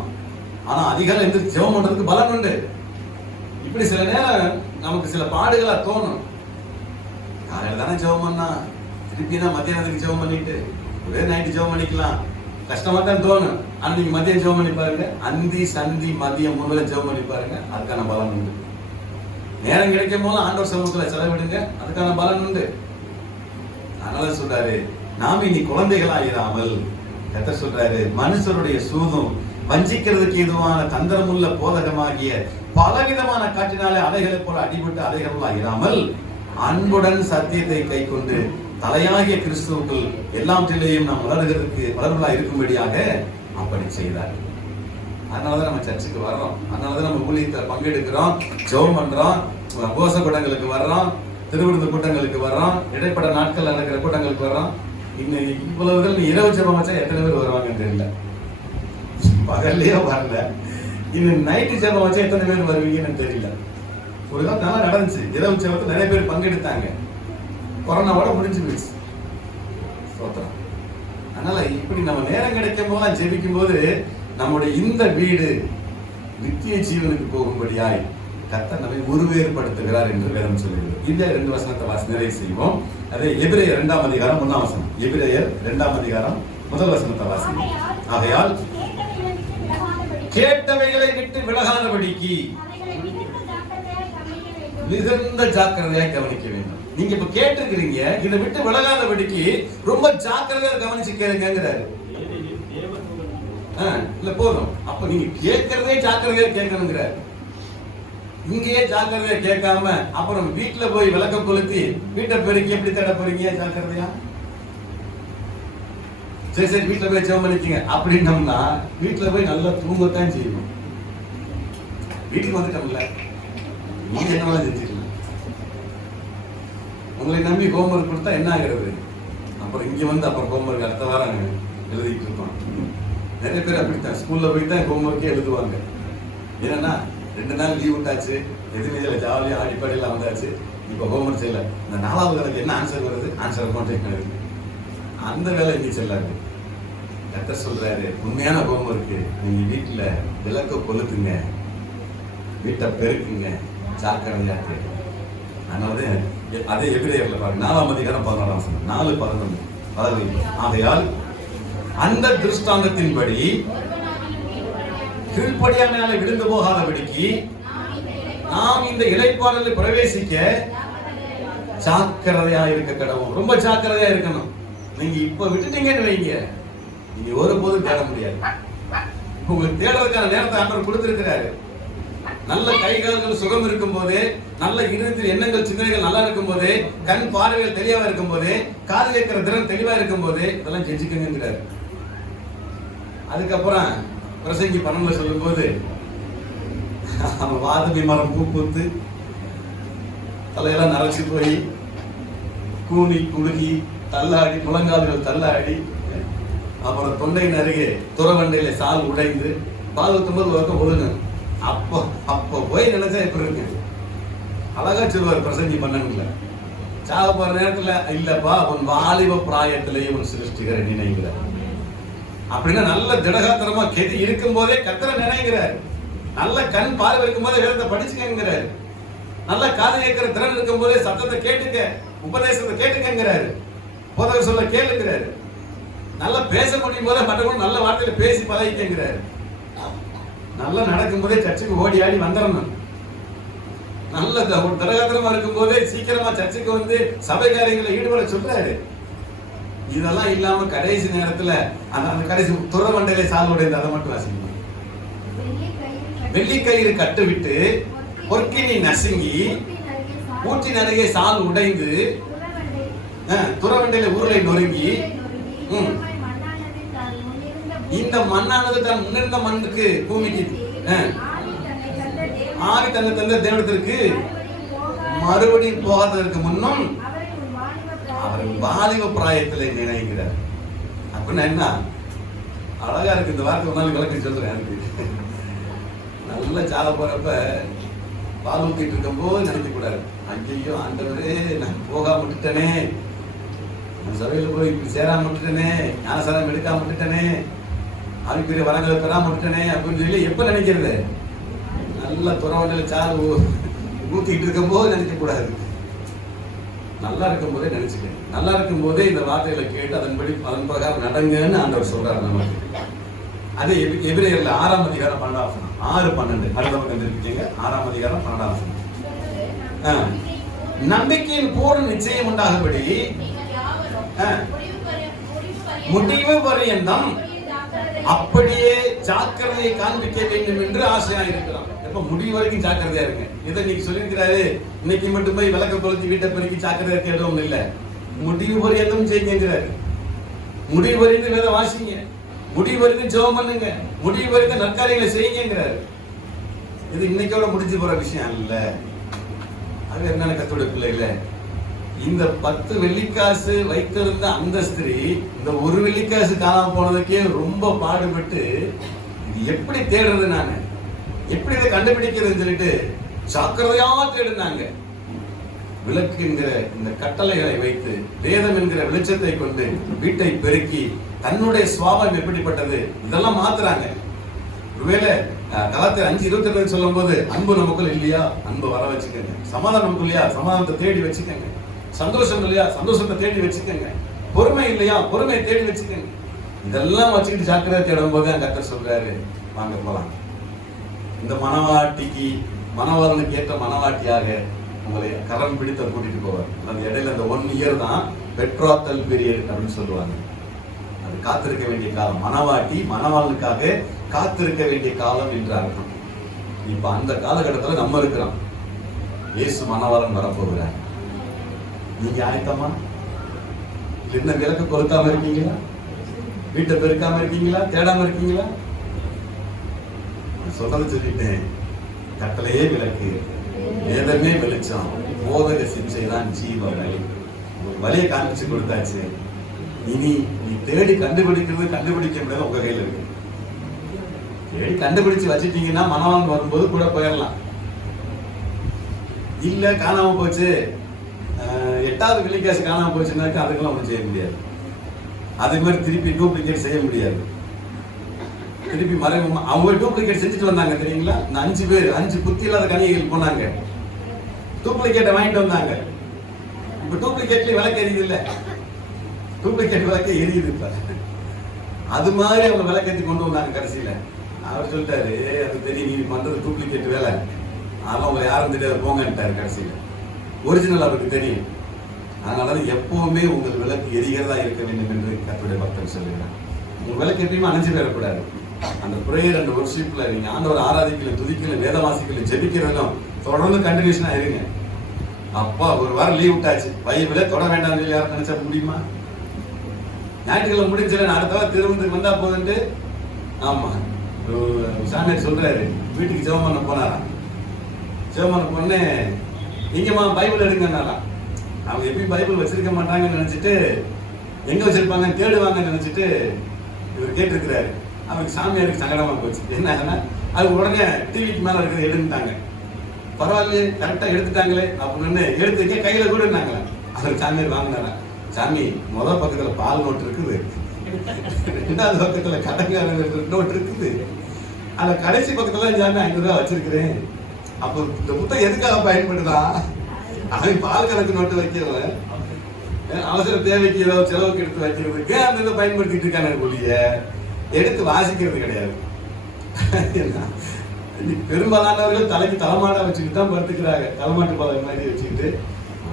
ஆனா அதிகாலை எந்திரிச்சு ஜெபம் பண்றதுக்கு பலன் உண்டு. இப்படி சில நேரம் நமக்கு சில பாடுகளா தோணும். காலையில தானே ஜெபம் பண்ணா, திருப்பி தான் மத்தியானத்துக்கு ஜெபம் பண்ணிட்டு ஒரே நைட்டு ஜெபம் பண்ணிக்கலாம், கஷ்டமா தான் தோணும். ஆனா நீங்க மதியம் ஜெபம் பண்ணி பாருங்க, அந்தி சந்தி மதியம் 3 வேளை ஜெபம் பண்ணி பாருங்க, அதுக்கான பலன் உண்டு. நேரம் கிடைக்கும் போது ஆண்டவர் சமூகத்துல செலவிடுங்க, அதுக்கான பலன் உண்டு. அதனால சொல்றாரு, நாம இனி குழந்தைகளா இராமல், கர்த்தர் சொல்றாரு, மனுஷருடைய சூதும் வஞ்சிக்கிறதுக்கு ஏதுவான தந்திரமுள்ள போதகமாகிய பலவிதமான காற்றினாலே அலைகளை போல அடிபட்டு அலைகளா இராமல் அன்புடன் சத்தியத்தை கை கொண்டு தலையாகிய கிறிஸ்துவுக்குள் எல்லாவற்றிலேயும் நாம் வளர்களா இருக்கும்படியாக அப்படி செய்தார். அதனாலதான் நம்ம சர்ச்சுக்கு வர்றோம், அதனாலதான் நம்ம ஊழியத்தில் பங்கெடுக்கிறோம், ஜெபம் பண்றோம், உபவாச கூட்டங்களுக்கு வர்றோம், திருவிருந்து கூட்டங்களுக்கு வர்றோம், இடைப்பட்ட நாட்கள் நடக்கிற கூட்டங்களுக்கு வர்றோம். இன்னும் இவ்வளவுகள் இரவு ஜெபம் வச்சா எத்தனை பேர் வருவாங்கன்னு தெரியல, பகல்லையே வரல. இன்னும் நைட்டு ஜெபம் வச்சா எத்தனை பேர் வருவீங்கன்னு தெரியல. ஒரு காலம் நல்லா நடந்துச்சு, இரவு ஜெபத்தில் நிறைய பேர் பங்கெடுத்தாங்க, கொரோனாவோட முடிஞ்சு போயிடுச்சு. அதனால இப்படி நம்ம நேரம் கிடைக்கும் போது ஜெபிக்கும் போது நம்முடைய இந்த வீடு நித்திய ஜீவனுக்கு போகும்படியாய் கர்த்தர் நம்மை உருவேற்படுத்துகிறார் என்று வேதம் சொல்லுகிறது. இந்த 2 வசனத்தை வாசி நிறைவு செய்வோம். அதே எபிரேயர் 2ஆம் அதிகாரம் 1ஆம் வசனம். எபிரேயர் 2ஆம் அதிகாரம் 1 வசனத்தை வாசி. ஆகையால் கேட்டவைகளை விட்டு விலகாதபடிக்கு மிகுந்த ஜாக்கிரதையாக கவனிக்க வேண்டும். நீங்க இப்ப கேட்டிருக்கிறீங்க, இதை விட்டு விலகாதபடிக்கு ரொம்ப ஜாக்கிரதையா கவனிச்சு கேளுங்கிறாரு. இல்ல போதும், அப்ப நீங்க கேட்கறதே ஜாக்கிரதையா கேட்கணுங்கிறாரு. இங்கேயே ஜாக்கிரதையா கேட்காம அப்புறம் வீட்டுல போய் விளக்க கொளுத்தி வீட்டை பெருக்கி எப்படி தேட போறீங்க ஜாக்கிரதையா? சரி சரி வீட்டுல போய் ஜெபம் பண்ணிக்கீங்க அப்படின்னம்னா வீட்டுல போய் நல்லா தூங்கத்தான் செய்யணும். வீட்டுக்கு வந்துட்டோம்ல, நீங்க என்ன செஞ்சுக்கலாம். உங்களை நம்பி ஹோம்ஒர்க் கொடுத்தா என்ன ஆகிறது? அப்புறம் இங்க வந்து அப்புறம் ஹோம்ஒர்க் அடுத்த வாரம் எழுதிட்டு இருக்கோம். நிறைய பேர் அப்படித்தான் ஸ்கூல்ல போய் தான் ஹோம்ஒர்க்கே எழுதுவாங்க. ஏன்னா 2 நாள் லீவ் விட்டாச்சு, எதிர்நீச்சல ஜாலியாக அடிப்படையில் வந்தாச்சு, இப்போ ஹோம்ஒர்க் செய்யல. இந்த 4வது கணக்கு என்ன ஆன்சர் வருது, ஆன்சர் மட்டும் அந்த வேலை இங்கே செல்லாது. கர்த்தர் சொல்றாரு, உண்மையான ஹோம்ஒர்க்கு நீங்க வீட்டுல விளக்க கொளுத்துங்க, வீட்டை பெருக்குங்க, ஜாக்கிரதையா கேட்க. அதனால அதே எபிரேயர்ல பாருங்க 4ஆம் அதிகாரம் 14ஆம் வசனம் 4:11. ஆகையால் அந்த திருஷ்டாந்தத்தின்படி கீழ்ப்படியாமையால விழுந்து போகாதபடிக்கு நாம் இந்த இளைப்பாறலில் பிரவேசிக்க ஜாக்கிரதையா இருக்க கடவுள். ரொம்ப ஜாக்கிரதையா இருக்கணும். நீங்க இப்ப விட்டுட்டீங்கன்னு வைங்க, நீங்க ஒருபோதும் தேட முடியாது. உங்களுக்கு தேடுறதுக்கான நேரத்தை ஆண்டவர் கொடுத்திருக்கிறாரு. நல்ல கை கால்கள் சுகம் இருக்கும் போதே, நல்ல இருதயத்தில் எண்ணங்கள் சிந்தனைகள் நல்லா இருக்கும் போதே, கண் பார்வைகள் தெளிவா இருக்கும் போதே, காது கேட்கிற திறன் தெளிவா இருக்கும் போதே இதெல்லாம் செஞ்சுக்கங்கிறாரு. அதுக்கப்புறம் பிரசங்கி 12 சொல்லும் போது அவன் வாதவி மரம் பூ பூத்து தலையெல்லாம் நரைச்சு போய் கூனி குலுகி தள்ளாடி முழங்கால்கள் தள்ளாடி அப்புறம் தொண்டையின் அருகே துறவண்டையில சால் உடைந்து பால் ஊத்தும்போது ஒருக்கம் ஒழுங்கு அப்போ போய் நினைச்சா எப்படி இருக்கு? அழகா சொல்லுவார் பிரசங்கி 12. சாக போற நேரத்துல இல்லப்பா உன் வாலிப பிராயத்திலேயே உன் சிருஷ்டிகரை நினைக்கிற அப்படின்னா நல்ல திடகாத்திரமா கெதி இருக்கும் போதே கர்த்தரை நினைக்கிறார். நல்ல கண் பார்வை இருக்கும் போதே வேதத்தை படிச்சுக்கிறாரு. நல்ல காது கேட்கிற திறன் இருக்கும் போதே சத்தத்தை கேட்டுக்க, உபதேசத்தை கேட்டுக்கிறாரு. போதகர் சொல்ல கேளுங்கிறாரு. நல்லா பேச முடியும் போதே மற்றவங்க நல்ல வார்த்தையில பேசி பழகிக்கிறாரு. நல்லா நடக்கும் போதே சர்ச்சுக்கு ஓடி ஆடி வந்துடணும். நல்ல திடகாத்திரமா இருக்கும் போதே சீக்கிரமா சர்ச்சுக்கு வந்து சபை காரியங்களை ஈடுபட சொல்றாரு. இதெல்லாம் இல்லாம கடைசி நேரத்துல அந்த கடைசி துறவண்டையில சால் உடைந்து அதை மட்டும் வாசிக்கணும். வெள்ளிக்கயிறு கட்டுவிட்டு பொற்கினி நசுங்கி ஊற்றின் அருகே சால் உடைந்து துறவண்டையில உருளை நொறுங்கி இந்த மண்ணானது தான் முன்னிருந்த மண்ணுக்கு பூமிக்கு ஆவி தந்த தேவனத்திற்கு மறுபடியும் போகாததற்கு முன்னும் அவர் வாலிப பிராயத்திலே நினைக்கிறார். அப்படின்னா என்ன அழகா இருக்கு. இந்த வார்த்தை ஒரு நாள் விளக்கி சொல்றேன். எனக்கு நல்ல சால போறப்ப பால் ஊத்திட்டு இருக்கும் போது நினைக்க கூடாது, ஐயோ ஆண்டவரே நான் போகாம விட்டுட்டனே, சபையில போய் இப்படி சேராம விட்டுட்டனே, ஞானசாரம் எடுக்காம விட்டுட்டனே, ஆவிக்குரிய வரங்களை பெறாம விட்டுட்டனே அப்படின்னு சொல்லி எப்ப நினைக்கிறது? நல்ல துறவண்டில சால் ஊத்திட்டு இருக்கும் போது நினைக்க கூடாது. நல்லா இருக்கும் போதே நினைச்சுக்க. நல்லா இருக்கும் போதே இந்த வார்த்தைகளை கேட்டு அதன்படி அதன் பிரகாரம் நடங்கன்னு ஆண்டவர் சொல்றாரு நமக்கு. அது எபிரேயர்ல 6ஆம் அதிகாரம் 12ஆம் வசனம் 6:12 அடுத்த பக்கம் இருக்கீங்க. 6ஆம் அதிகாரம் 12ஆம் வசனம். நம்பிக்கையின் பூர்ண நிச்சயம் உண்டாகும்படி முடிவு பரியந்தம் அப்படியே ஜாக்கிரதையை காண்பிக்க வேண்டும் என்று ஆசையா இருக்கிறான். எப்ப முடிவு வரைக்கும் ஜாக்கிரதையா இருங்க. இதை நீங்க சொல்லியிருக்கிறாரு, இன்னைக்கு மட்டும் போய் விளக்க கொளுத்தி வீட்டை பெருக்கி ஜாக்கிரதையா கேட்டோம் இல்ல, முடிவு பரியந்தம் செய்யுங்கிறாரு. முடிவு வரைக்கும் வேத வாசிங்க, முடிவு வரைக்கும் ஜெபம் பண்ணுங்க, முடிவு வரைக்கும் நற்காரியங்களை செய்யுங்கிறாரு. இது இன்னைக்கோட முடிஞ்சு போற விஷயம் இல்ல. அது என்ன கத்தோட பிள்ளைகள, இந்த 10 வெள்ளிக்காசு வைத்திருந்த அந்த ஸ்திரீ இந்த 1 வெள்ளிக்காசு காணாம போனதுக்கே ரொம்ப பாடுபட்டு இது எப்படி தேடுறது, நானு எப்படி இதை கண்டுபிடிக்கிறதுன்னு சொல்லிட்டு ஜாக்கிரதையா தேடுனாங்க. விளக்கு என்கிற இந்த கட்டளைகளை வைத்து வேதம் என்கிற வெளிச்சத்தை கொண்டு வீட்டை பெருக்கி தன்னுடைய சுவாபம் எப்படிப்பட்டது இதெல்லாம் மாத்துறாங்க. ஒருவேளை கலாத்தியர் 5:22 சொல்லும் போது அன்பு நமக்குள்ள இல்லையா, அன்பு வர வச்சுக்கோங்க. சமாதானம் நமக்கு இல்லையா, சமாதானத்தை தேடி வச்சுக்கோங்க. சந்தோஷம் இல்லையா, சந்தோஷத்தை தேடி வச்சுக்கோங்க. பொறுமை இல்லையா, பொறுமையை தேடி வச்சுக்கோங்க. இதெல்லாம் வச்சுக்கிட்டு ஜாக்கிரதை தேடும் போது கர்த்தர் சொல்றாரு, வாங்க போலாம். இந்த மனவாட்டிக்கு, மனவாளனுக்கு ஏற்ற மனவாட்டியாக உங்களை கரம் பிடித்த கூட்டிட்டு போவார். அந்த இடையில அந்த 1 இயர் தான் பெட்ராத்தல் பீரியட் அப்படின்னு சொல்லுவாங்க. அது காத்திருக்க வேண்டிய காலம். மனவாட்டி மனவாளனுக்காக காத்திருக்க வேண்டிய காலம் என்று அர்த்தம். இப்ப அந்த காலகட்டத்தில் நம்ம இருக்கிறோம். இயேசு மனவாளன் வரப்போகிறார். நீங்க ஆயத்தமா? என்ன விளக்கு கொளுத்தாம இருக்கீங்களா? வீட்டை பெருக்காம இருக்கீங்களா? தேடாம இருக்கீங்களா? சொல்றது சொல்லிட்டேன். கட்டளையே விளக்கு, வேதமே வெளிச்சம், போதக சிக்ஷை தான் ஜீவ வழி. வழியை காண்பிச்சு கொடுத்தாச்சு. இனி நீ தேடி கண்டுபிடிக்க முடியாது, உங்க கையில இருக்கு. தேடி கண்டுபிடிச்சு வச்சுட்டீங்கன்னா மனவாளன் வரும்போது கூட போயிடலாம். இல்ல காணாம போச்சு, 8வது வெள்ளிக்காசு காணாம போச்சுன்னாக்கா அதுக்கெல்லாம் ஒன்றும் செய்ய முடியாது. அது மாதிரி திருப்பி டூப்ளிகேட் செய்ய முடியாது. திருப்பி மறைமுகமா அவங்க டூப்ளிகேட் செஞ்சுட்டு வந்தாங்க தெரியுங்களா? இந்த 5 பேர் 5 புத்தி இல்லாத கணிகைகள் போனாங்க, டூப்ளிகேட்டை வாங்கிட்டு வந்தாங்க. இப்ப டூப்ளிகேட்லயே விளக்கு எரியுது இல்ல, டூப்ளிகேட் விளக்கு எரியுது. இப்ப அது மாதிரி அவங்க விளக்கேற்றி கொண்டு வந்தாங்க. கடைசியில அவர் சொல்லிட்டாரு, அது தெரியும் நீ பண்றது டூப்ளிகேட் வேலை, அதெல்லாம் உங்களை யாரும் தெரியாது போங்கன்ட்டாரு. கடைசியில ஒரிஜினல் அவருக்கு தெரியும். அதனால எப்பவுமே உங்கள் விளக்கு எரிகிறதா இருக்க வேண்டும் என்று கர்த்தருடைய பக்தர் சொல்லுகிறார். உங்க விளக்கு எப்பயுமே அணைஞ்சு போயிடக்கூடாது. அந்த பிரேயர் அண்ட் வொர்ஷிப்ல நீங்க ஆண்டவர் ஆராதிக்கல, துதிக்கல, வேதவாசிக்கல, ஜெபிக்கிறதும் தொடர்ந்து கண்டினியூஷனா இருங்க. அப்பா ஒரு வாரம் லீவ் விட்டாச்சு, பைபிளே தொட வேண்டாம்னு சொல்லி யாரும் நினைச்சா முடியுமா? ஞாயிற்றுக்கிழமை முடிஞ்சல அடுத்த வாரம் திருவனந்தபுரம் வந்தா போதுண்டு. ஆமா, சாமியார் சொல்றாரு, வீட்டுக்கு ஜெபம் பண்ண போனாராம். ஜெபம் பண்ண பொண்ணு எங்கம்மா பைபிள் எடுங்கன்னாராம். அவங்க எப்பயும் பைபிள் வச்சிருக்க மாட்டாங்கன்னு நினைச்சிட்டு, எங்க வச்சிருப்பாங்கன்னு தேடுவாங்கன்னு நினைச்சிட்டு இவர் கேட்டிருக்கிறாரு. அவருக்கு சாமியாருக்கு சங்கடமா போச்சு. என்னன்னா அது உடனே டிவிக்கு மேல இருக்கிறது எடுத்துட்டாங்க. பரவாயில்ல, கரெக்டா எடுத்துட்டாங்களே அப்படின்னு எடுத்துக்க கையில கூட இருந்தாங்களே. அவர் சாமியார் வாங்கினாரா, சாமி முதல் பக்கத்துல பால் நோட்டு இருக்குது, 2வது பக்கத்துல கடங்காரங்க நோட்டு இருக்குது, அந்த கடைசி பக்கத்துல சாமி 500 ரூபாய் வச்சிருக்கிறேன். அப்போ இந்த புத்தகம் எதுக்காக பயன்படுதா? அவன் பால் கணக்கு நோட்டு வைக்கல, அவசர தேவைக்கு ஏதாவது செலவுக்கு எடுத்து வைக்கிறதுக்கு அந்த இதை பயன்படுத்திட்டு இருக்காங்க ஒழிய எடுத்து வாசிக்கிறது கிடையாது. பெரும்பாலானவர்கள் தலைக்கு தலைமாடா வச்சுக்கிட்டு தான் படுத்துக்கிறாங்க. தலைமாட்டு பாலை மாதிரி வச்சுக்கிட்டு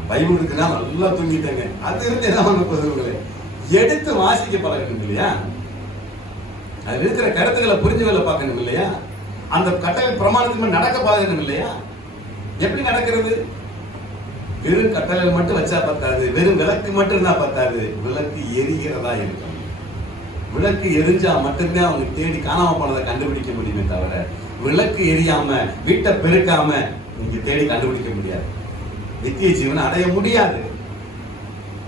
பைபிள் இருக்குன்னா நல்லா தூங்கிட்டாங்க. அது இருந்து என்ன பண்ண போதுங்களே, எடுத்து வாசிக்க பழகணும் இல்லையா? அதுல இருக்கிற கருத்துக்களை புரிஞ்சு வேலை பார்க்கணும் இல்லையா? அந்த கட்டளை பிரமாணத்துக்கு நடக்க பழகணும் இல்லையா? எப்படி நடக்கிறது? வெறும் கட்டளை மட்டும் வச்சா பத்தாது, வெறும் விளக்கு மட்டும் இருந்தா பத்தாது, விளக்கு எரிகிறதா இருக்கும். விளக்கு எரிஞ்சா மட்டும்தான் அவங்க தேடி காணாம போனதை கண்டுபிடிக்க முடியுமே தவிர, விளக்கு எரியாம வீட்டை பெருக்காம நீங்க தேடி கண்டுபிடிக்க முடியாது. நித்திய ஜீவனை அடைய முடியாது.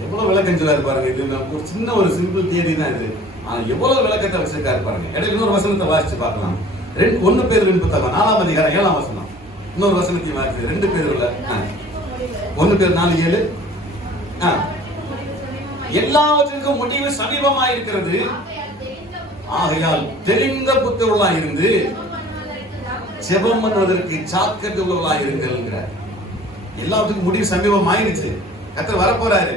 எவ்வளவு விளக்கம் சொல்றாரு பாருங்க. இது ஒரு சின்ன ஒரு சிம்பிள் தியரி தான் இது. ஆனா எவ்வளவு விளக்கத்தை வச்சிருக்காரு பாருங்க. இடையில இன்னொரு வசனத்தை வாசிச்சு பார்க்கலாம். 1 பேதுருவின் புத்தகம் 4ஆம் அதிகாரம் 7ஆம் வசனம். இன்னொரு வசனத்தையும் வாசிச்சு 2 பேதுருல 1 பேதுரு 4:7. எல்லாவற்றுக்கும் முடிவு சமீபமாய் இருக்கிறது, ஆகையால் தெரிந்த புத்தகங்களாய் இருந்து ஜெபம் பண்ணுவதற்கு ஜாக்கிரதை உள்ளவர்களாய் இருங்கள். எல்லாத்துக்கும் முடிவு சமீபம் ஆயிருச்சு. கர்த்தர் வரப்போறாரு.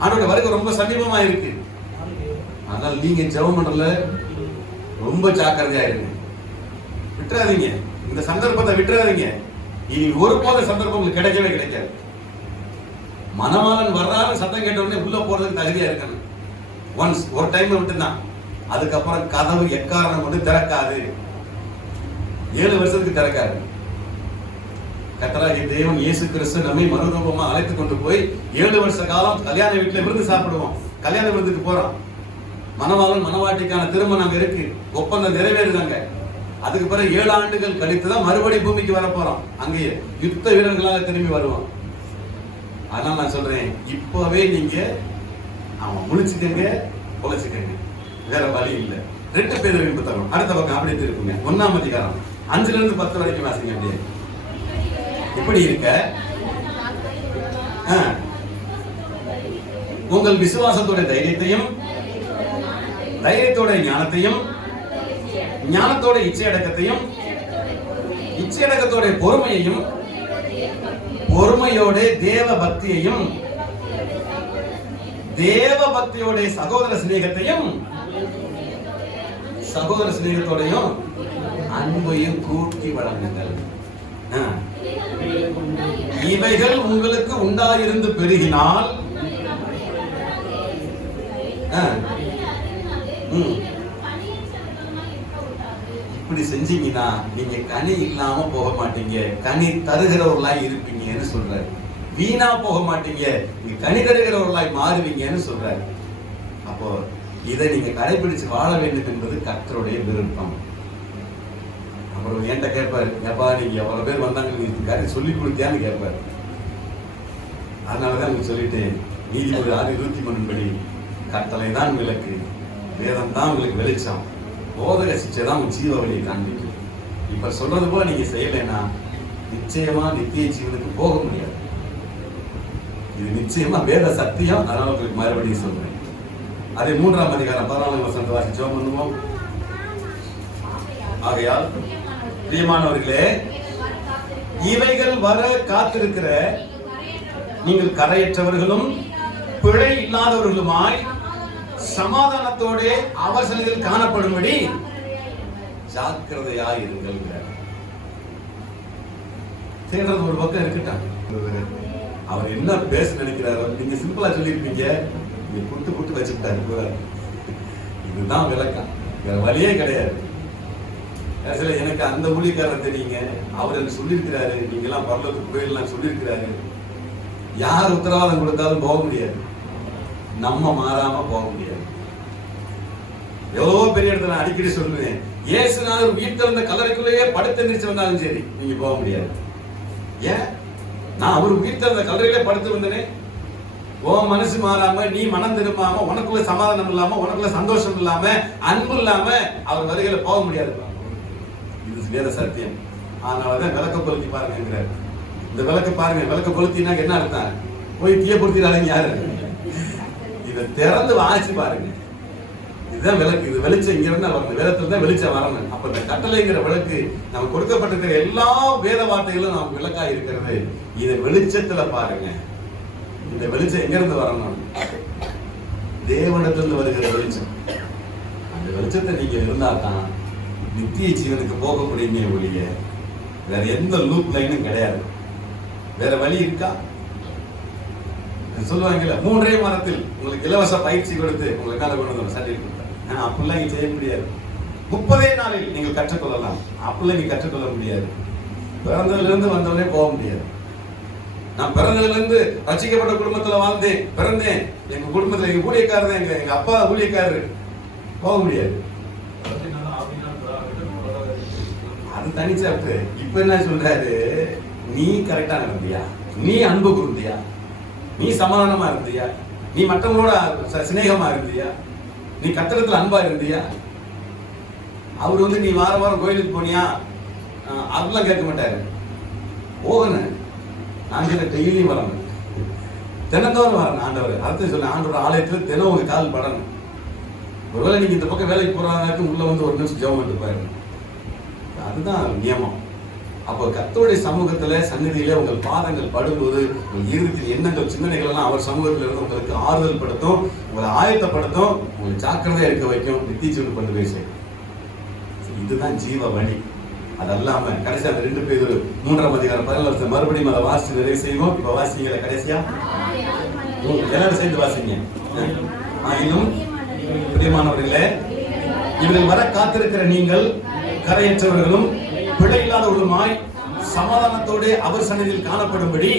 ஆண்டவருடைய வருகை ரொம்ப சமீபமா இருக்கு. அதனால நீங்க ஜெபம் பண்றதுல ரொம்ப ஜாக்கிரதையா இருங்க. விட்டுறாதீங்க, இந்த சந்தர்ப்பத்தை விட்டுறாதீங்க. இனி ஒருபோது சந்தர்ப்பம் உங்களுக்கு கிடைக்கவே கிடைக்காது. மணவாளன் வர்றாரு சத்தம் கேட்ட உடனே உள்ள போறதுக்கு தகுதியா இருக்கணும். ஒன்ஸ் ஒரு டைம் விட்டுதான், அதுக்கப்புறம் கதவு எக்காரணம் கொண்டு திறக்காது. 7 வருஷத்துக்கு திறக்காது. கர்த்தராகிய தேவன் இயேசு கிறிஸ்து நம்மை மறுரூபமா அழைத்து கொண்டு போய் 7 வருஷ காலம் கல்யாண வீட்டுல விருந்து சாப்பிடுவோம். கல்யாண விருந்துக்கு போறோம். மணவாளன் மணவாட்டிக்கான திருமணம் அங்க இருக்கு, ஒப்பந்தம் நிறைவேறுதாங்க. அதுக்கு பிறகு 7 ஆண்டுகள் கழித்துதான் மறுபடியும் பூமிக்கு வர போறோம். அங்கேயே யுத்த வீரர்களாக திரும்பி வருவோம். அதனால நான் சொல்றேன், இப்பவே நீங்க அவன் முழிச்சுக்கங்க, பொழைச்சுக்கங்க, வேற வழி இல்லை. 2 பேதுருவின் புத்தகம் அடுத்த பக்கம் அப்படி இருக்குங்க. 1ஆம் அதிகாரம் 5ல இருந்து 10 வரைக்கும் வாசிங்க. அப்படியே இப்படி இருக்க உங்கள் விசுவாசத்தோட தைரியத்தோட ஞானத்தையும் ஞானத்தோட இச்சையடக்கத்தையும், இச்சையடக்கத்தோட பொறுமையையும், பொறுமையோட தேவ பக்தியையும், தேவ பக்தியோட சகோதர சிநேகத்தையும், சகோதர சிநேகத்தோடையும் அன்பையும் கூட்டி வழங்குங்கள். இவைகள் உங்களுக்கு உண்டாயிருந்து பெருகினால் இப்படி செஞ்சீங்கன்னா நீங்க கனி இல்லாம போக மாட்டீங்க, கனி தருகிறவர்களாய் இருப்பீங்கன்னு சொல்றாரு. வீணா போக மாட்டீங்க, நீங்க கனி தருகிறவர்களாய் மாறுவீங்கன்னு சொல்றாரு. அப்போ இதை நீங்க கடைபிடிச்சு வாழ வேண்டும் என்பது கர்த்தருடைய விருப்பம். அப்புறம் என்கிட்ட கேட்பாரு, எப்பா நீங்க எவ்வளவு பேர் வந்தாங்க, நீங்க கரை சொல்லி கொடுத்தியான்னு கேட்பாரு. அதனாலதான் உங்களுக்கு சொல்லிட்டேன், நீதிபதி 6:23 படி கட்டளை தான் விளக்கு, வேதம் தான் உங்களுக்கு வெளிச்சம், போதக சிச்சை தான் உங்க ஜீவ வழியை காண்பிக்கும். இப்ப சொல்றது போல நீங்க செய்யலைன்னா நிச்சயமா நித்திய ஜீவனுக்கு போக முடியாது. இது நிச்சயமா வேத சத்தியம். அதனால உங்களுக்கு மறுபடியும் சொல்றேன். அதே 3ஆம் அதிகாரம் 14ஆம் வசனத்தை வாசி ஜெபம் பண்ணுவோம். ஆகையால் பிரியமானவர்களே, இவைகள் வர காத்திருக்கிற நீங்கள் கரையற்றவர்களும் பிழை இல்லாதவர்களுமாய் சமாதானத்தோட அவசரங்கள் காணப்படும்படி ஜாக்கிரதையாய் இருங்கள். தேடுறது ஒரு பக்கம் இருக்கட்டும், அவர் என்ன பேச நினைக்கிறாரோ நீங்க சிம்பிளா சொல்லியிருப்பீங்க, நீங்க புட்டு வச்சுக்கிட்டாரு. இதுதான் விளக்கம், வேற வழியே கிடையாது. எனக்கு அந்த ஊழியக்காரர் தெரியுங்க, அவர் எனக்கு சொல்லியிருக்கிறாரு, நீங்க எல்லாம் பரலோகத்துக்கு போயிடலாம் சொல்லியிருக்கிறாரு. யார் உத்தரவாதம் கொடுத்தாலும் போக முடியாது, நம்ம மாறாம போக முடியாது. எவ்வளவோ பெரிய இடத்துல அடிக்கடி சொல்லுவேன், இயேசுநாதர் வீட்டிலிருந்த கல்லறைக்குள்ளேயே படுத்து வந்தாலும் சரி நீங்க போக முடியாது. ஏன்? நான் அவர் வீட்டிலிருந்த கல்லறையிலே படுத்து வந்தேனே. உன் மனசு மாறாம, நீ மனம் திரும்பாம, உனக்குள்ள சமாதானம் இல்லாம, உனக்குள்ள சந்தோஷம் இல்லாம, அன்பு இல்லாம அவர் வருகையில போக முடியாது. இது வேத சத்தியம். அதனாலதான் விளக்க கொளுத்தி பாருங்க. இந்த விளக்க பாருங்க, விளக்க கொளுத்தினா என்ன அர்த்தம்? போய் தீய பொருத்தினாலும் யாரு? இதை திறந்து வாசி பாருங்க. இதுதான் விளக்கு. இது வெளிச்சம் இங்க இருந்தா வரணும், வேதத்துல தான் வெளிச்சம் வரணும். அப்ப இந்த கட்டளைங்கிற விளக்கு நம்ம கொடுக்கப்பட்டிருக்கிற எல்லா வேத வார்த்தைகளும் நமக்கு விளக்கா இருக்கிறது. இதை வெளிச்சத்துல பாருங்க. இந்த வெளிச்சம் எங்க இருந்து வரணும்? தேவனிடத்திலிருந்து வருகிற வெளிச்சம். அந்த வெளிச்சத்தை நீங்க இருந்தா தான் நித்திய ஜீவனுக்கு போக முடியுமே ஒழிய வேற எந்த லூப் லைனும் கிடையாது. வேற வழி இருக்கா? சொல்லுவாங்கல்ல, 3 மாதத்தில் உங்களுக்கு இலவச பயிற்சி கொடுத்து உங்களுக்கு மேல கொண்டு வந்து சர்டிஃபிகேட் கொடுத்தாங்க. அப்படிலாம் நீங்க செய்ய முடியாது. 30 நாளில் நீங்கள் கற்றுக்கொள்ளலாம். அப்படிலாம் நீங்க கற்றுக்கொள்ள முடியாது. பிறந்ததுல இருந்து வந்தவனே போக முடியாது. நான் பிறந்ததுல இருந்து ரட்சிக்கப்பட்ட குடும்பத்துல வாழ்ந்தேன், பிறந்தேன், எங்க குடும்பத்துல எங்க ஊழியக்காரர், எங்க அப்பா ஊழியக்காரரு, போக முடியாது. அது தனிச்சாப்டு. இப்ப என்ன சொல்றாரு? நீ கரெக்டா இருந்தியா? நீ அன்பு கூர்ந்தியா? நீ சமாதானமா இருந்தியா? நீ மற்றவங்களோட சிநேகமா இருந்தியா? நீ கத்திரத்துல அன்பா இருந்தியா? அவர் நீ வார வாரம் கோயிலுக்கு போனியா அப்படிலாம் கேட்க மாட்டாரு. போகணும், நான் டெய்லியும் வரணும், தினந்தோறும் வரணும். ஆண்டவர் அர்த்தம் சொல்ல, ஆண்டவர் ஆலயத்தில் தினம் உங்க கால் படணும். ஒருவேளை நீங்க இந்த பக்கம் வேலைக்கு போறாங்க, உள்ள வந்து ஒரு நிமிஷம் ஜெபம் பண்ணிட்டு போயிடணும். அதுதான் நியமம். அப்போ கர்த்தருடைய சமூகத்துல சந்நிதியில உங்கள் பாதங்கள் படும்போது உங்கள் இருதயத்தின் எண்ணங்கள் சிந்தனைகள் எல்லாம் அவர் சமூகத்தில் இருந்து உங்களுக்கு ஆறுதல் படுத்தும், உங்களை ஆயத்தப்படுத்தும், உங்களை ஜாக்கிரதையா இருக்க வைக்கும், நித்திய ஜீவனுக்கு கொண்டு போய் சேர்க்கும். இதுதான் ஜீவ வழி. அது அல்லாம கடைசியா அந்த 2 பேர் 3ஆம் அதிகாரம் 14 மறுபடியும் அதை வாசிச்சு நிறைவு செய்வோம். இப்ப வாசிங்கள கடைசியா எல்லாரும் சேர்ந்து வாசிங்க. ஆயினும் பிரியமானவர்களே, இவர்கள் வர காத்திருக்கிற நீங்கள் கரையற்றவர்களும் பிழை இல்லாதவர்களுமாய் சமாதானத்தோடு அவர் சன்னதியில் காணப்படும்படி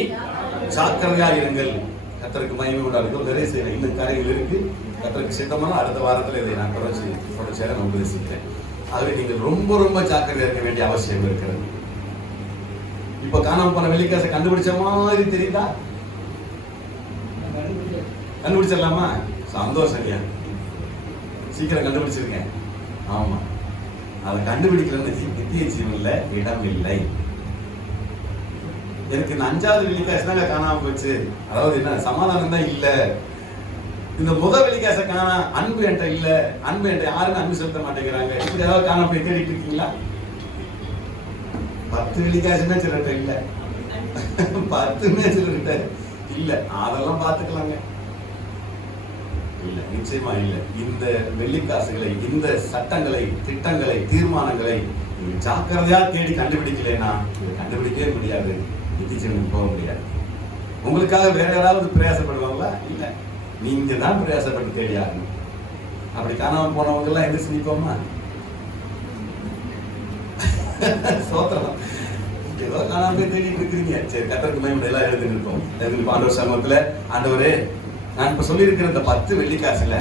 ஜாக்கிரதையா இருங்கள். கர்த்தருக்கு மகிமை உண்டாகும். நிறைய செய்யற இன்னும் காரியங்கள் இருக்கு. கர்த்தருக்கு சித்தமான அடுத்த வாரத்தில் இதை நான் தொடர்ச்சியாக நான் உபதேசிக்கிறேன். ஆகவே நீங்கள் ரொம்ப ரொம்ப ஜாக்கிரதையா இருக்க வேண்டிய அவசியம் இருக்கிறது. இப்ப காணாம போன வெள்ளிக்காசை கண்டுபிடிச்ச மாதிரி தெரியுதா? கண்டுபிடிச்சிடலாமா? சந்தோஷம், சீக்கிரம் கண்டுபிடிச்சிருக்கேன். ஆமா, அதை கண்டுபிடிக்கிறது நித்திய ஜீவன்ல இடம் இல்லை. எனக்கு இந்த 5வது வெள்ளிக்காசு தாங்க காணாம போச்சு. அதாவது என்ன, சமாதானம் தான் இல்ல, இந்த வெள்ளிக்காசை காணா, அன்பு என்கிட்ட இல்ல, அன்பு என்கிட்ட யாருமே அன்பு செலுத்த மாட்டேங்கிறாங்க. இப்படி ஏதாவது காணாம போய் தேடிட்டு இருக்கீங்களா? 10 வெள்ளிக்காசுமே சிலர்கிட்ட இல்ல, 10மே சிலர்கிட்ட இல்ல. அதெல்லாம் பார்த்துக்கலாங்க. இல்ல, நிச்சயமா இல்ல. இந்த வெள்ளிக்காசுகளை, இந்த சட்டங்களை, திட்டங்களை, தீர்மானங்களை நீங்க ஜாக்கிரதையா தேடி கண்டுபிடிக்கலைன்னா கண்டுபிடிக்கவே முடியாது, நிச்சயம் போக முடியாது. உங்களுக்காக வேற யாராவது பிரயாசப்படுவாங்களா? இல்ல, நீங்க தான் பிரயாசப்பட்டு தேடி ஆகணும். அப்படி காணாம போனவங்க எல்லாம் எங்க நிற்போமா? சோத்திரம். ஏதோ காணாம போய் தேடிட்டு இருக்கிறீங்க. சரி, கர்த்தருக்கு மகிமை எல்லாம் எழுதி நிற்போம். ஆண்டவர் சமூகத்துல, ஆண்டவரே, நான் இப்ப சொல்லி இருக்கிற இந்த 10 வெள்ளிக்காசுல